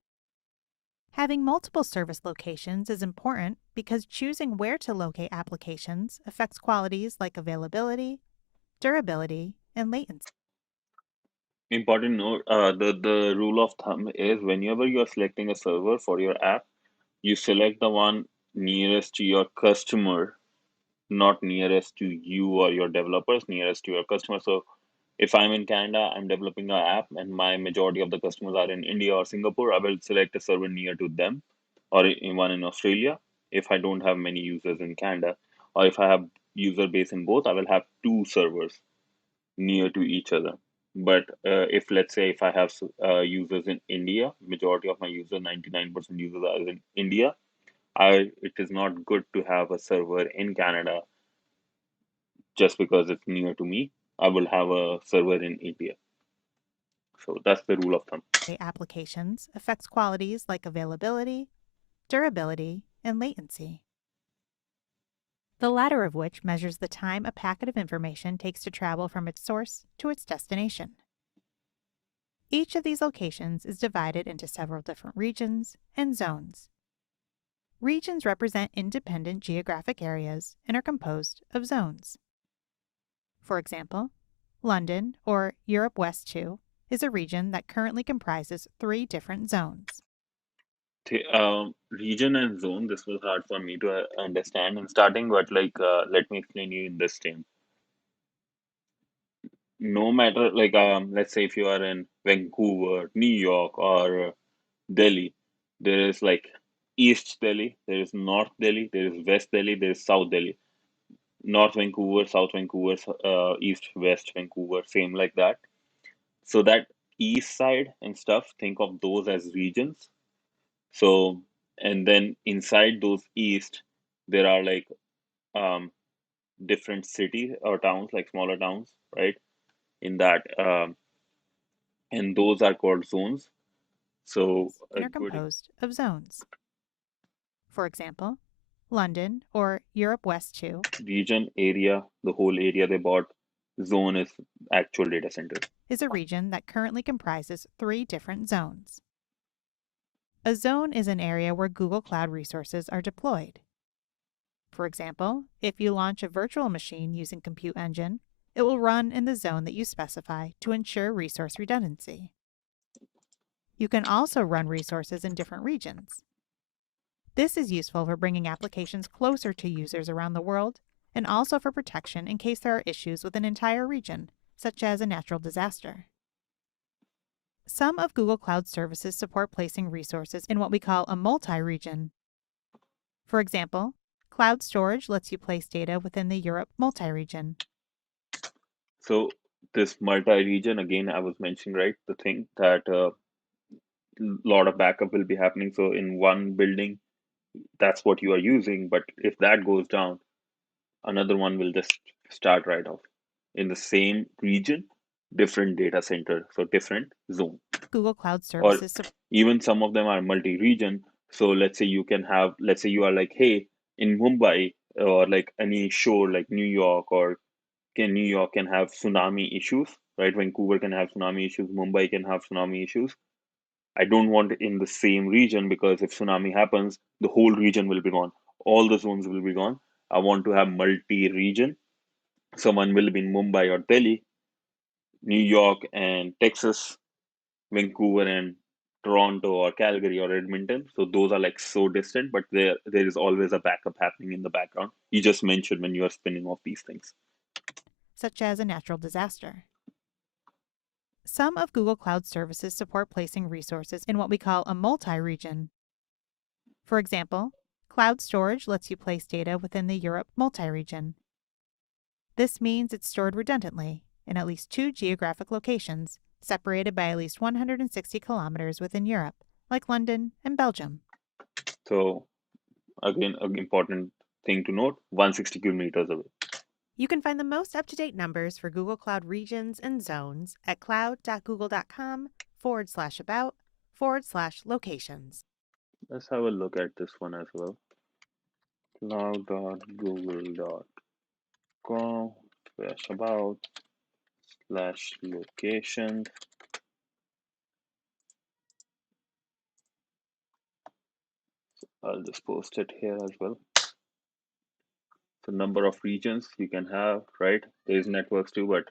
Having multiple service locations is important because choosing where to locate applications affects qualities like availability, durability, and latency. Important note, the rule of thumb is whenever you're selecting a server for your app, you select the one nearest to your customer, not nearest to you or your developers, nearest to your customer. So if I'm in Canada, I'm developing an app and my majority of the customers are in India or Singapore, I will select a server near to them or in one in Australia if I don't have many users in Canada. Or if I have user base in both, I will have two servers near to each other. But if let's say if I have users in India, majority of my users, 99% users are in India, it is not good to have a server in Canada just because it's near to me. I will have a server in India. So that's the rule of thumb. Applications affects qualities like availability, durability, and latency, the latter of which measures the time a packet of information takes to travel from its source to its destination. Each of these locations is divided into several different regions and zones. Regions represent independent geographic areas and are composed of zones. For example, London, or Europe West 2, is a region that currently comprises 3 different zones. Region and zone, this was hard for me to understand in starting, but like let me explain you in this term. No matter like let's say if you are in Vancouver, New York, or Delhi, there is like East Delhi, there is North Delhi, there is West Delhi, there is South Delhi. North Vancouver, South Vancouver, East West Vancouver, same like that. So that east side and stuff, think of those as regions. So and then inside those east, there are like um, different cities or towns, like smaller towns, right? In that, and those are called zones. So a And are good composed of zones. For example, London, or Europe West 2, region area, the whole area they bought, zone is actual data center. is a region that currently comprises 3 different zones. A zone is an area where Google Cloud resources are deployed. For example, if you launch a virtual machine using Compute Engine, it will run in the zone that you specify to ensure resource redundancy. You can also run resources in different regions. This is useful for bringing applications closer to users around the world and also for protection in case there are issues with an entire region, such as a natural disaster. Some of Google Cloud services support placing resources in what we call a multi-region. For example, cloud storage lets you place data within the Europe multi-region. So this multi-region, again, I was mentioning, right, the thing that a lot of backup will be happening. So in one building, that's what you are using. But if that goes down, another one will just start right off in the same region, different data center, so different zone. Google Cloud Or services support even some of them are multi-region. So let's say you can have, let's say you are like, hey, in Mumbai or like any shore like New York, or can New York can have tsunami issues, right? Vancouver can have tsunami issues, Mumbai can have tsunami issues. I don't want it in the same region because if tsunami happens, the whole region will be gone. All the zones will be gone. I want to have multi-region. Someone will be in Mumbai or Delhi, New York and Texas, Vancouver and Toronto or Calgary or Edmonton. So those are like so distant, but there is always a backup happening in the background. You just mentioned when you are spinning off these things. such as a natural disaster. Some of Google Cloud services support placing resources in what we call a multi-region. For example, cloud storage lets you place data within the Europe multi-region. This means it's stored redundantly in at least 2 geographic locations, separated by at least 160 kilometers within Europe, like London and Belgium. So again, an important thing to note: 160 kilometers away. You can find the most up-to-date numbers for Google Cloud regions and zones at cloud.google.com/about/locations. Let's have a look at this one as well. cloud.google.com slash about slash location. I'll just post it here as well. So number of regions you can have, right? There's networks too, but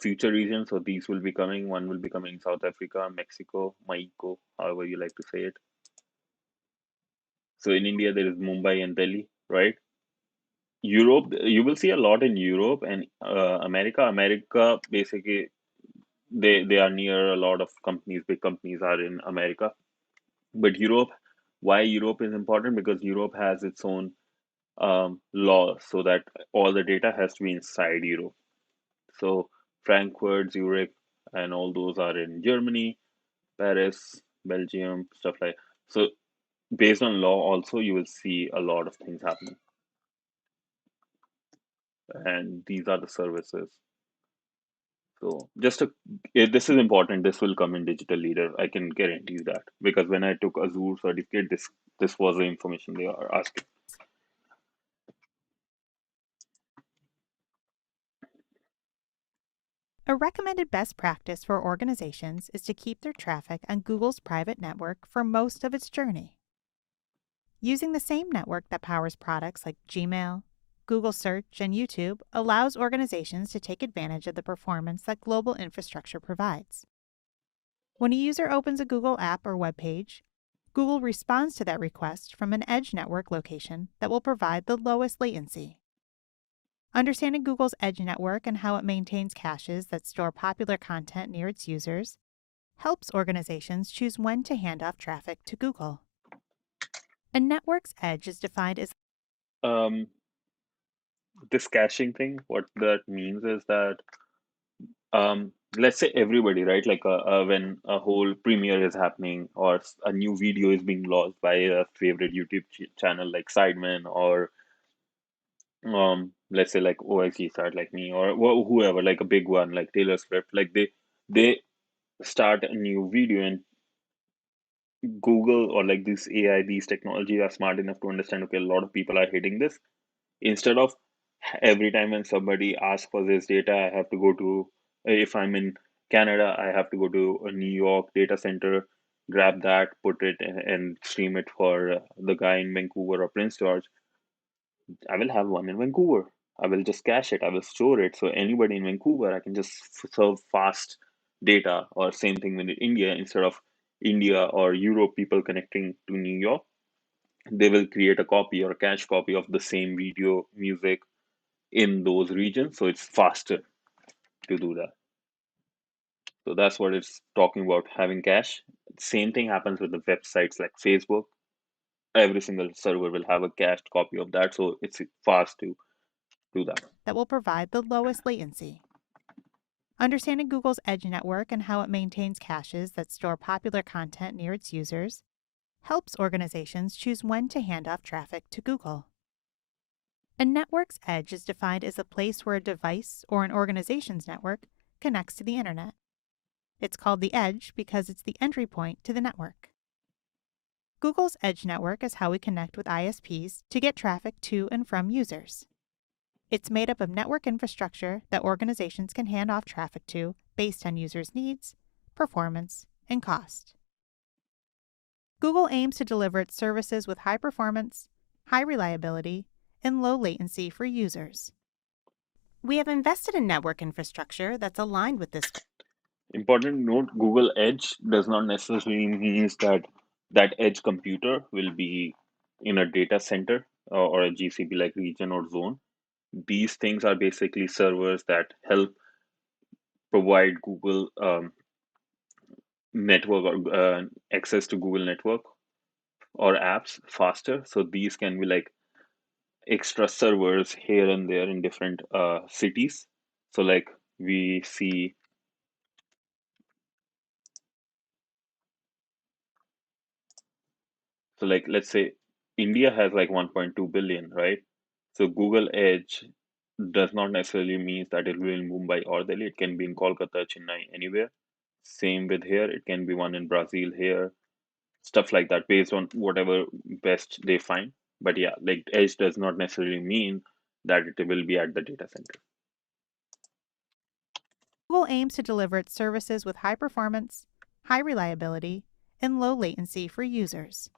future regions. So these will be coming. One will be coming South Africa, Mexico, Mexico, however you like to say it. So in India, there is Mumbai and Delhi, right? Europe, you will see a lot in Europe and America. America, basically, they are near a lot of companies. Big companies are in America. But Europe, why Europe is important? Because Europe has its own law, so that all the data has to be inside Europe. So Frankfurt, Zurich, and all those are in Germany, Paris, Belgium, stuff like. So based on law, also you will see a lot of things happening, and these are the services. So this is important. This will come in digital leader. I can guarantee you that because when I took Azure certificate, this was the information they are asking. A recommended best practice for organizations is to keep their traffic on Google's private network for most of its journey. Using the same network that powers products like Gmail, Google Search, and YouTube allows organizations to take advantage of the performance that global infrastructure provides. When a user opens a Google app or web page, Google responds to that request from an edge network location that will provide the lowest latency. Understanding Google's edge network and how it maintains caches that store popular content near its users helps organizations choose when to hand off traffic to Google. A network's edge is defined as Um, this caching thing, what that means is that let's say everybody, right? Like when a whole premiere is happening or a new video is being launched by a favorite YouTube channel like Sidemen or let's say like OXG start like me or whoever, like a big one like Taylor Swift, like they start a new video and Google or like this AI, these technologies are smart enough to understand, okay, a lot of people are hitting this. Instead of every time when somebody asks for this data, I have to go to, if I'm in Canada, I have to go to a New York data center, grab that, put it and stream it for the guy in Vancouver or Prince George. I will have one in Vancouver. I will just cache it. I will store it. So anybody in Vancouver, I can just serve fast data, or same thing with India. Instead of India or Europe people connecting to New York, they will create a copy or a cache copy of the same video, music in those regions. So it's faster. to do that. So that's what it's talking about, having cache. Same thing happens with the websites like Facebook. Every single server will have a cached copy of that, so it's fast to do that. that will provide the lowest latency. Understanding Google's Edge network and how it maintains caches that store popular content near its users helps organizations choose when to hand off traffic to Google. A network's edge is defined as a place where a device or an organization's network connects to the internet. It's called the edge because it's the entry point to the network. Google's Edge network is how we connect with ISPs to get traffic to and from users. It's made up of network infrastructure that organizations can hand off traffic to based on users' needs, performance, and cost. Google aims to deliver its services with high performance, high reliability, and low latency for users. We have invested in network infrastructure that's aligned with this. Important note, Google Edge does not necessarily means that that edge computer will be in a data center or a GCP like region or zone. These things are basically servers that help provide Google network or access to Google network or apps faster. So these can be like extra servers here and there in different cities. So like we see, so like let's say India has like 1.2 billion, right? So Google Edge does not necessarily mean that it will be in Mumbai or Delhi. It can be in Kolkata, Chennai, anywhere. Same with here. It can be one in Brazil here, stuff like that, based on whatever best they find. But yeah, like Edge does not necessarily mean that it will be at the data center. Google aims to deliver its services with high performance, high reliability, and low latency for users.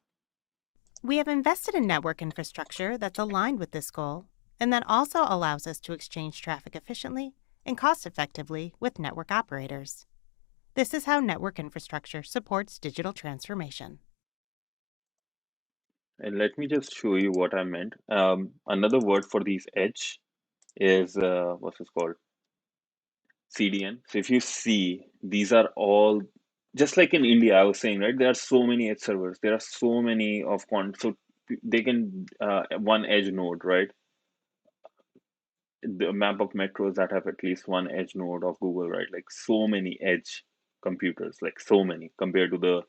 We have invested in network infrastructure that's aligned with this goal, and that also allows us to exchange traffic efficiently and cost effectively with network operators. This is how network infrastructure supports digital transformation. And let me just show you what I meant. Another word for these edge is what's this called? CDN. So if you see, these are all just like in India, I was saying, right? There are so many edge servers. There are so many of so they can one edge node, right? The map of metros that have at least one edge node of Google, right? Like so many edge computers, like so many compared to the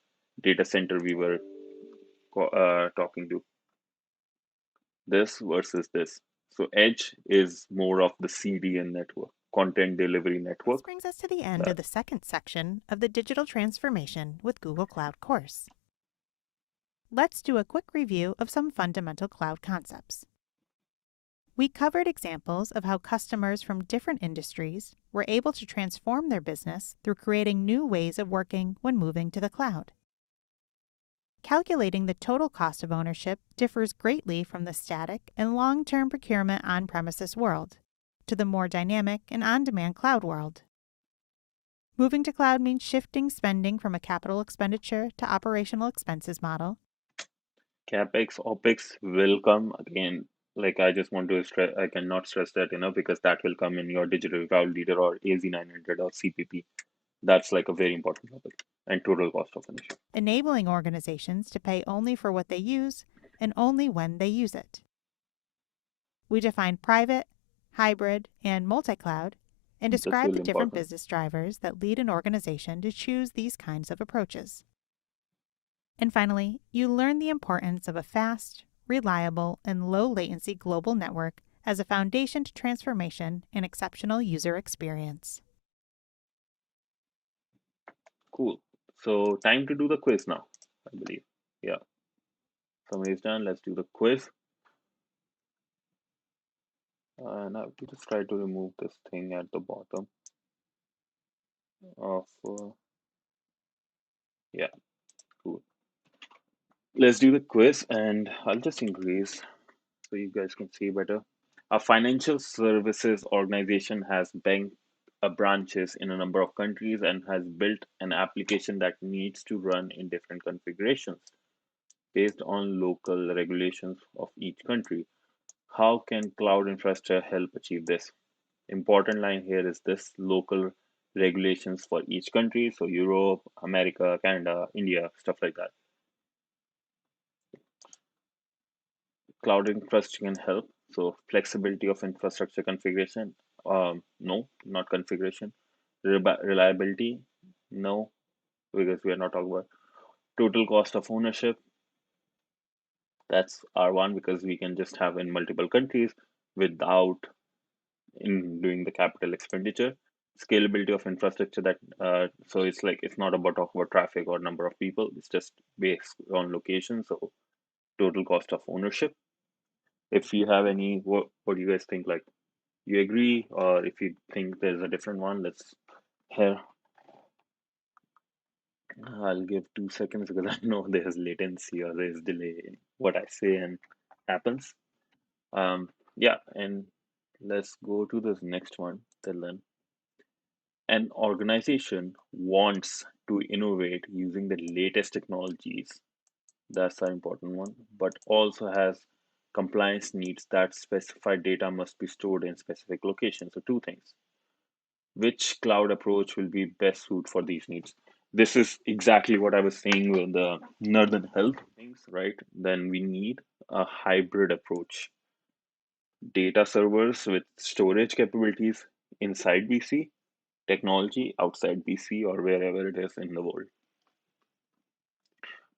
data center we were talking to. This versus this. So edge is more of the CDN network, content delivery This network. brings us to the end That of the second section of the Digital Transformation with Google Cloud course. Let's do a quick review of some fundamental cloud concepts. We covered examples of how customers from different industries were able to transform their business through creating new ways of working when moving to the cloud. Calculating the total cost of ownership differs greatly from the static and long-term procurement on-premises world to the more dynamic and on-demand cloud world. Moving to cloud means shifting spending from a capital expenditure to operational expenses model. CapEx, OpEx will come again. Like I just want to stress, I cannot stress that enough because that will come in your digital cloud leader or AZ900 or CPP. That's like a very important topic and total cost of ownership. Enabling organizations to pay only for what they use and only when they use it. We define private, hybrid, and multi-cloud and That's describe the really different important. business drivers that lead an organization to choose these kinds of approaches. And finally, you learn the importance of a fast, reliable, and low latency global network as a foundation to transformation and exceptional user experience. Cool. So time to do the quiz now, I believe. Yeah, somebody's done. Let's do the quiz. Now we just try to remove this thing at the bottom of, yeah, cool. Let's do the quiz and I'll just increase so you guys can see better. A financial services organization has branches in a number of countries and has built an application that needs to run in different configurations based on local regulations of each country. How can cloud infrastructure help achieve this? Important line here is this: local regulations for each country. So Europe, America, Canada, India, stuff like that. Cloud infrastructure can help. So flexibility of infrastructure configuration. No, not configuration. Reliability. No, because we are not talking about total cost of ownership. That's R1 because we can just have in multiple countries without in doing the capital expenditure. Scalability of infrastructure, that so it's like it's not about talking about traffic or number of people, it's just based on location. So total cost of ownership. If you have any, what do you guys think? Like, you agree, or if you think there's a different one, let's hear. I'll give 2 seconds because I know there's latency or there's delay in what I say and happens. Yeah, and let's go to this next one. Till then, an organization wants to innovate using the latest technologies. That's an important one, but also has compliance needs that specified data must be stored in specific locations. So, two things. Which cloud approach will be best suited for these needs? This is exactly what I was saying with the Northern Health things, right? Then we need a hybrid approach: data servers with storage capabilities inside BC, technology outside BC or wherever it is in the world.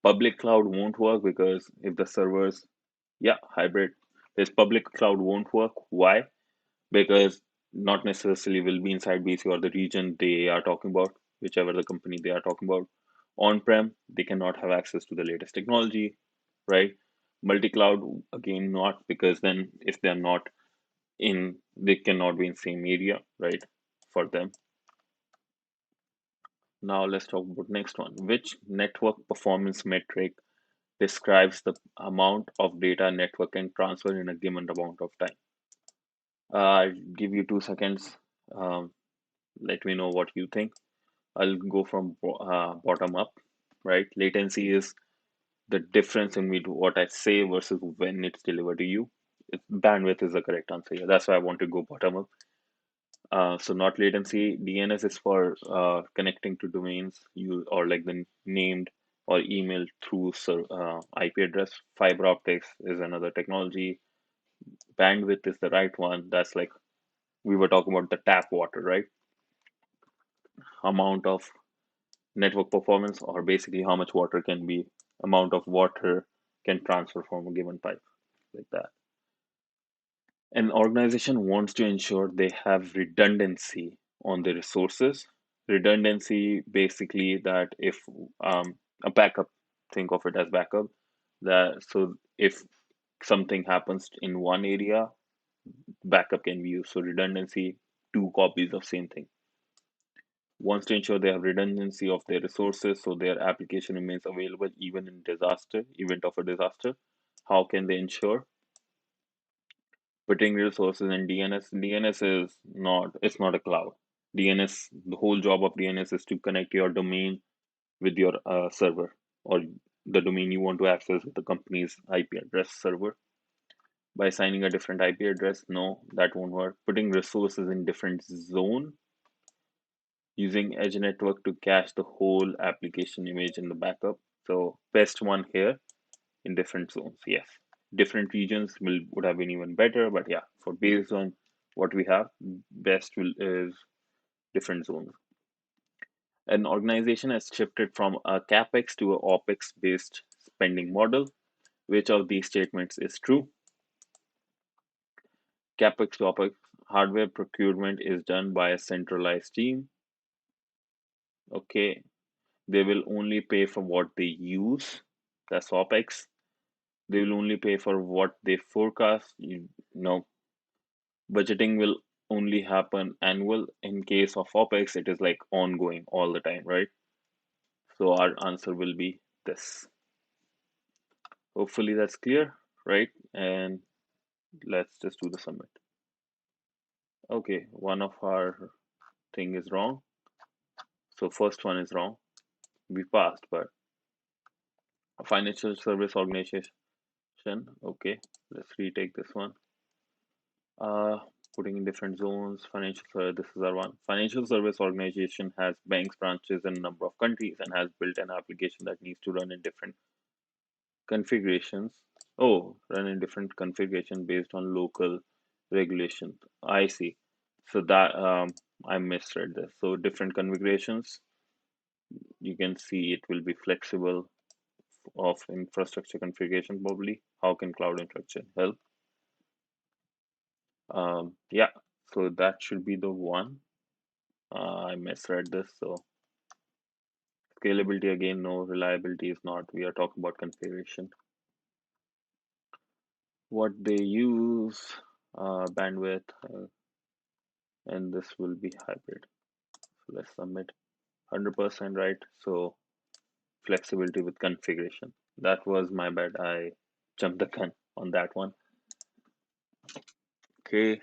Public cloud won't work because if the servers, yeah, hybrid. This public cloud won't work. Why? Because not necessarily will be inside BC or the region they are talking about, whichever the company they are talking about. On-prem, they cannot have access to the latest technology, right? Multi-cloud, again, not because then if they're not in, they cannot be in same area, right? For them. Now let's talk about next one. Which network performance metric describes the amount of data network can transfer in a given amount of time? I'll give you 2 seconds. Um, Let me know what you think. I'll go from bottom up, right? Latency is the difference in me to what I say versus when it's delivered to you. Bandwidth is the correct answer here. That's why I want to go bottom up. So not latency. DNS is for connecting to domains you or like the named or email through IP address. Fiber optics is another technology. Bandwidth is the right one. That's like we were talking about the tap water, right? Amount of network performance, or basically how much water can be, amount of water can transfer from a given pipe, like that. An organization wants to ensure they have redundancy on the resources. Redundancy, basically, that if a backup, think of it as backup, that so if something happens in one area, backup can be used. So redundancy, two copies of same thing. Wants to ensure they have redundancy of their resources so their application remains available even in event of a disaster. How can they ensure? Putting resources in DNS. DNS is not, it's not a cloud. DNS, the whole job of DNS is to connect your domain with your server, or the domain you want to access with the company's IP address server. By assigning a different IP address, no, that won't work. Putting resources in different zone, using edge network to cache the whole application image in the backup. So best one here in different zones. Yes, different regions will would have been even better, but yeah, for based on what we have, best will is different zones. An organization has shifted from a capex to a opex based spending model. Which of these statements is true? Capex to opex, hardware procurement is done by a centralized team. Okay, they will only pay for what they use. That's opex. They will only pay for what they forecast. You know, budgeting will only happen annual. In case of OPEX, it is like ongoing all the time, right? So our answer will be this. Hopefully that's clear, right? And let's just do the summit. Okay, one of our thing is wrong. So first one is wrong. We passed, but a financial service organization. Okay, let's retake this one. putting in different zones. Financial service, this is our one. Financial service organization has banks branches in a number of countries and has built an application that needs to run in different configurations. Oh, run in different configuration based on local regulations. I see. So that I misread this. So different configurations, you can see it will be flexible of infrastructure configuration probably. How can cloud infrastructure help? Yeah, so that should be the one. I misread this. So scalability again, no. Reliability is not. We are talking about configuration. What they use, bandwidth, and this will be hybrid. So let's submit 100% right. So flexibility with configuration. That was my bad. I jumped the gun on that one. Okay.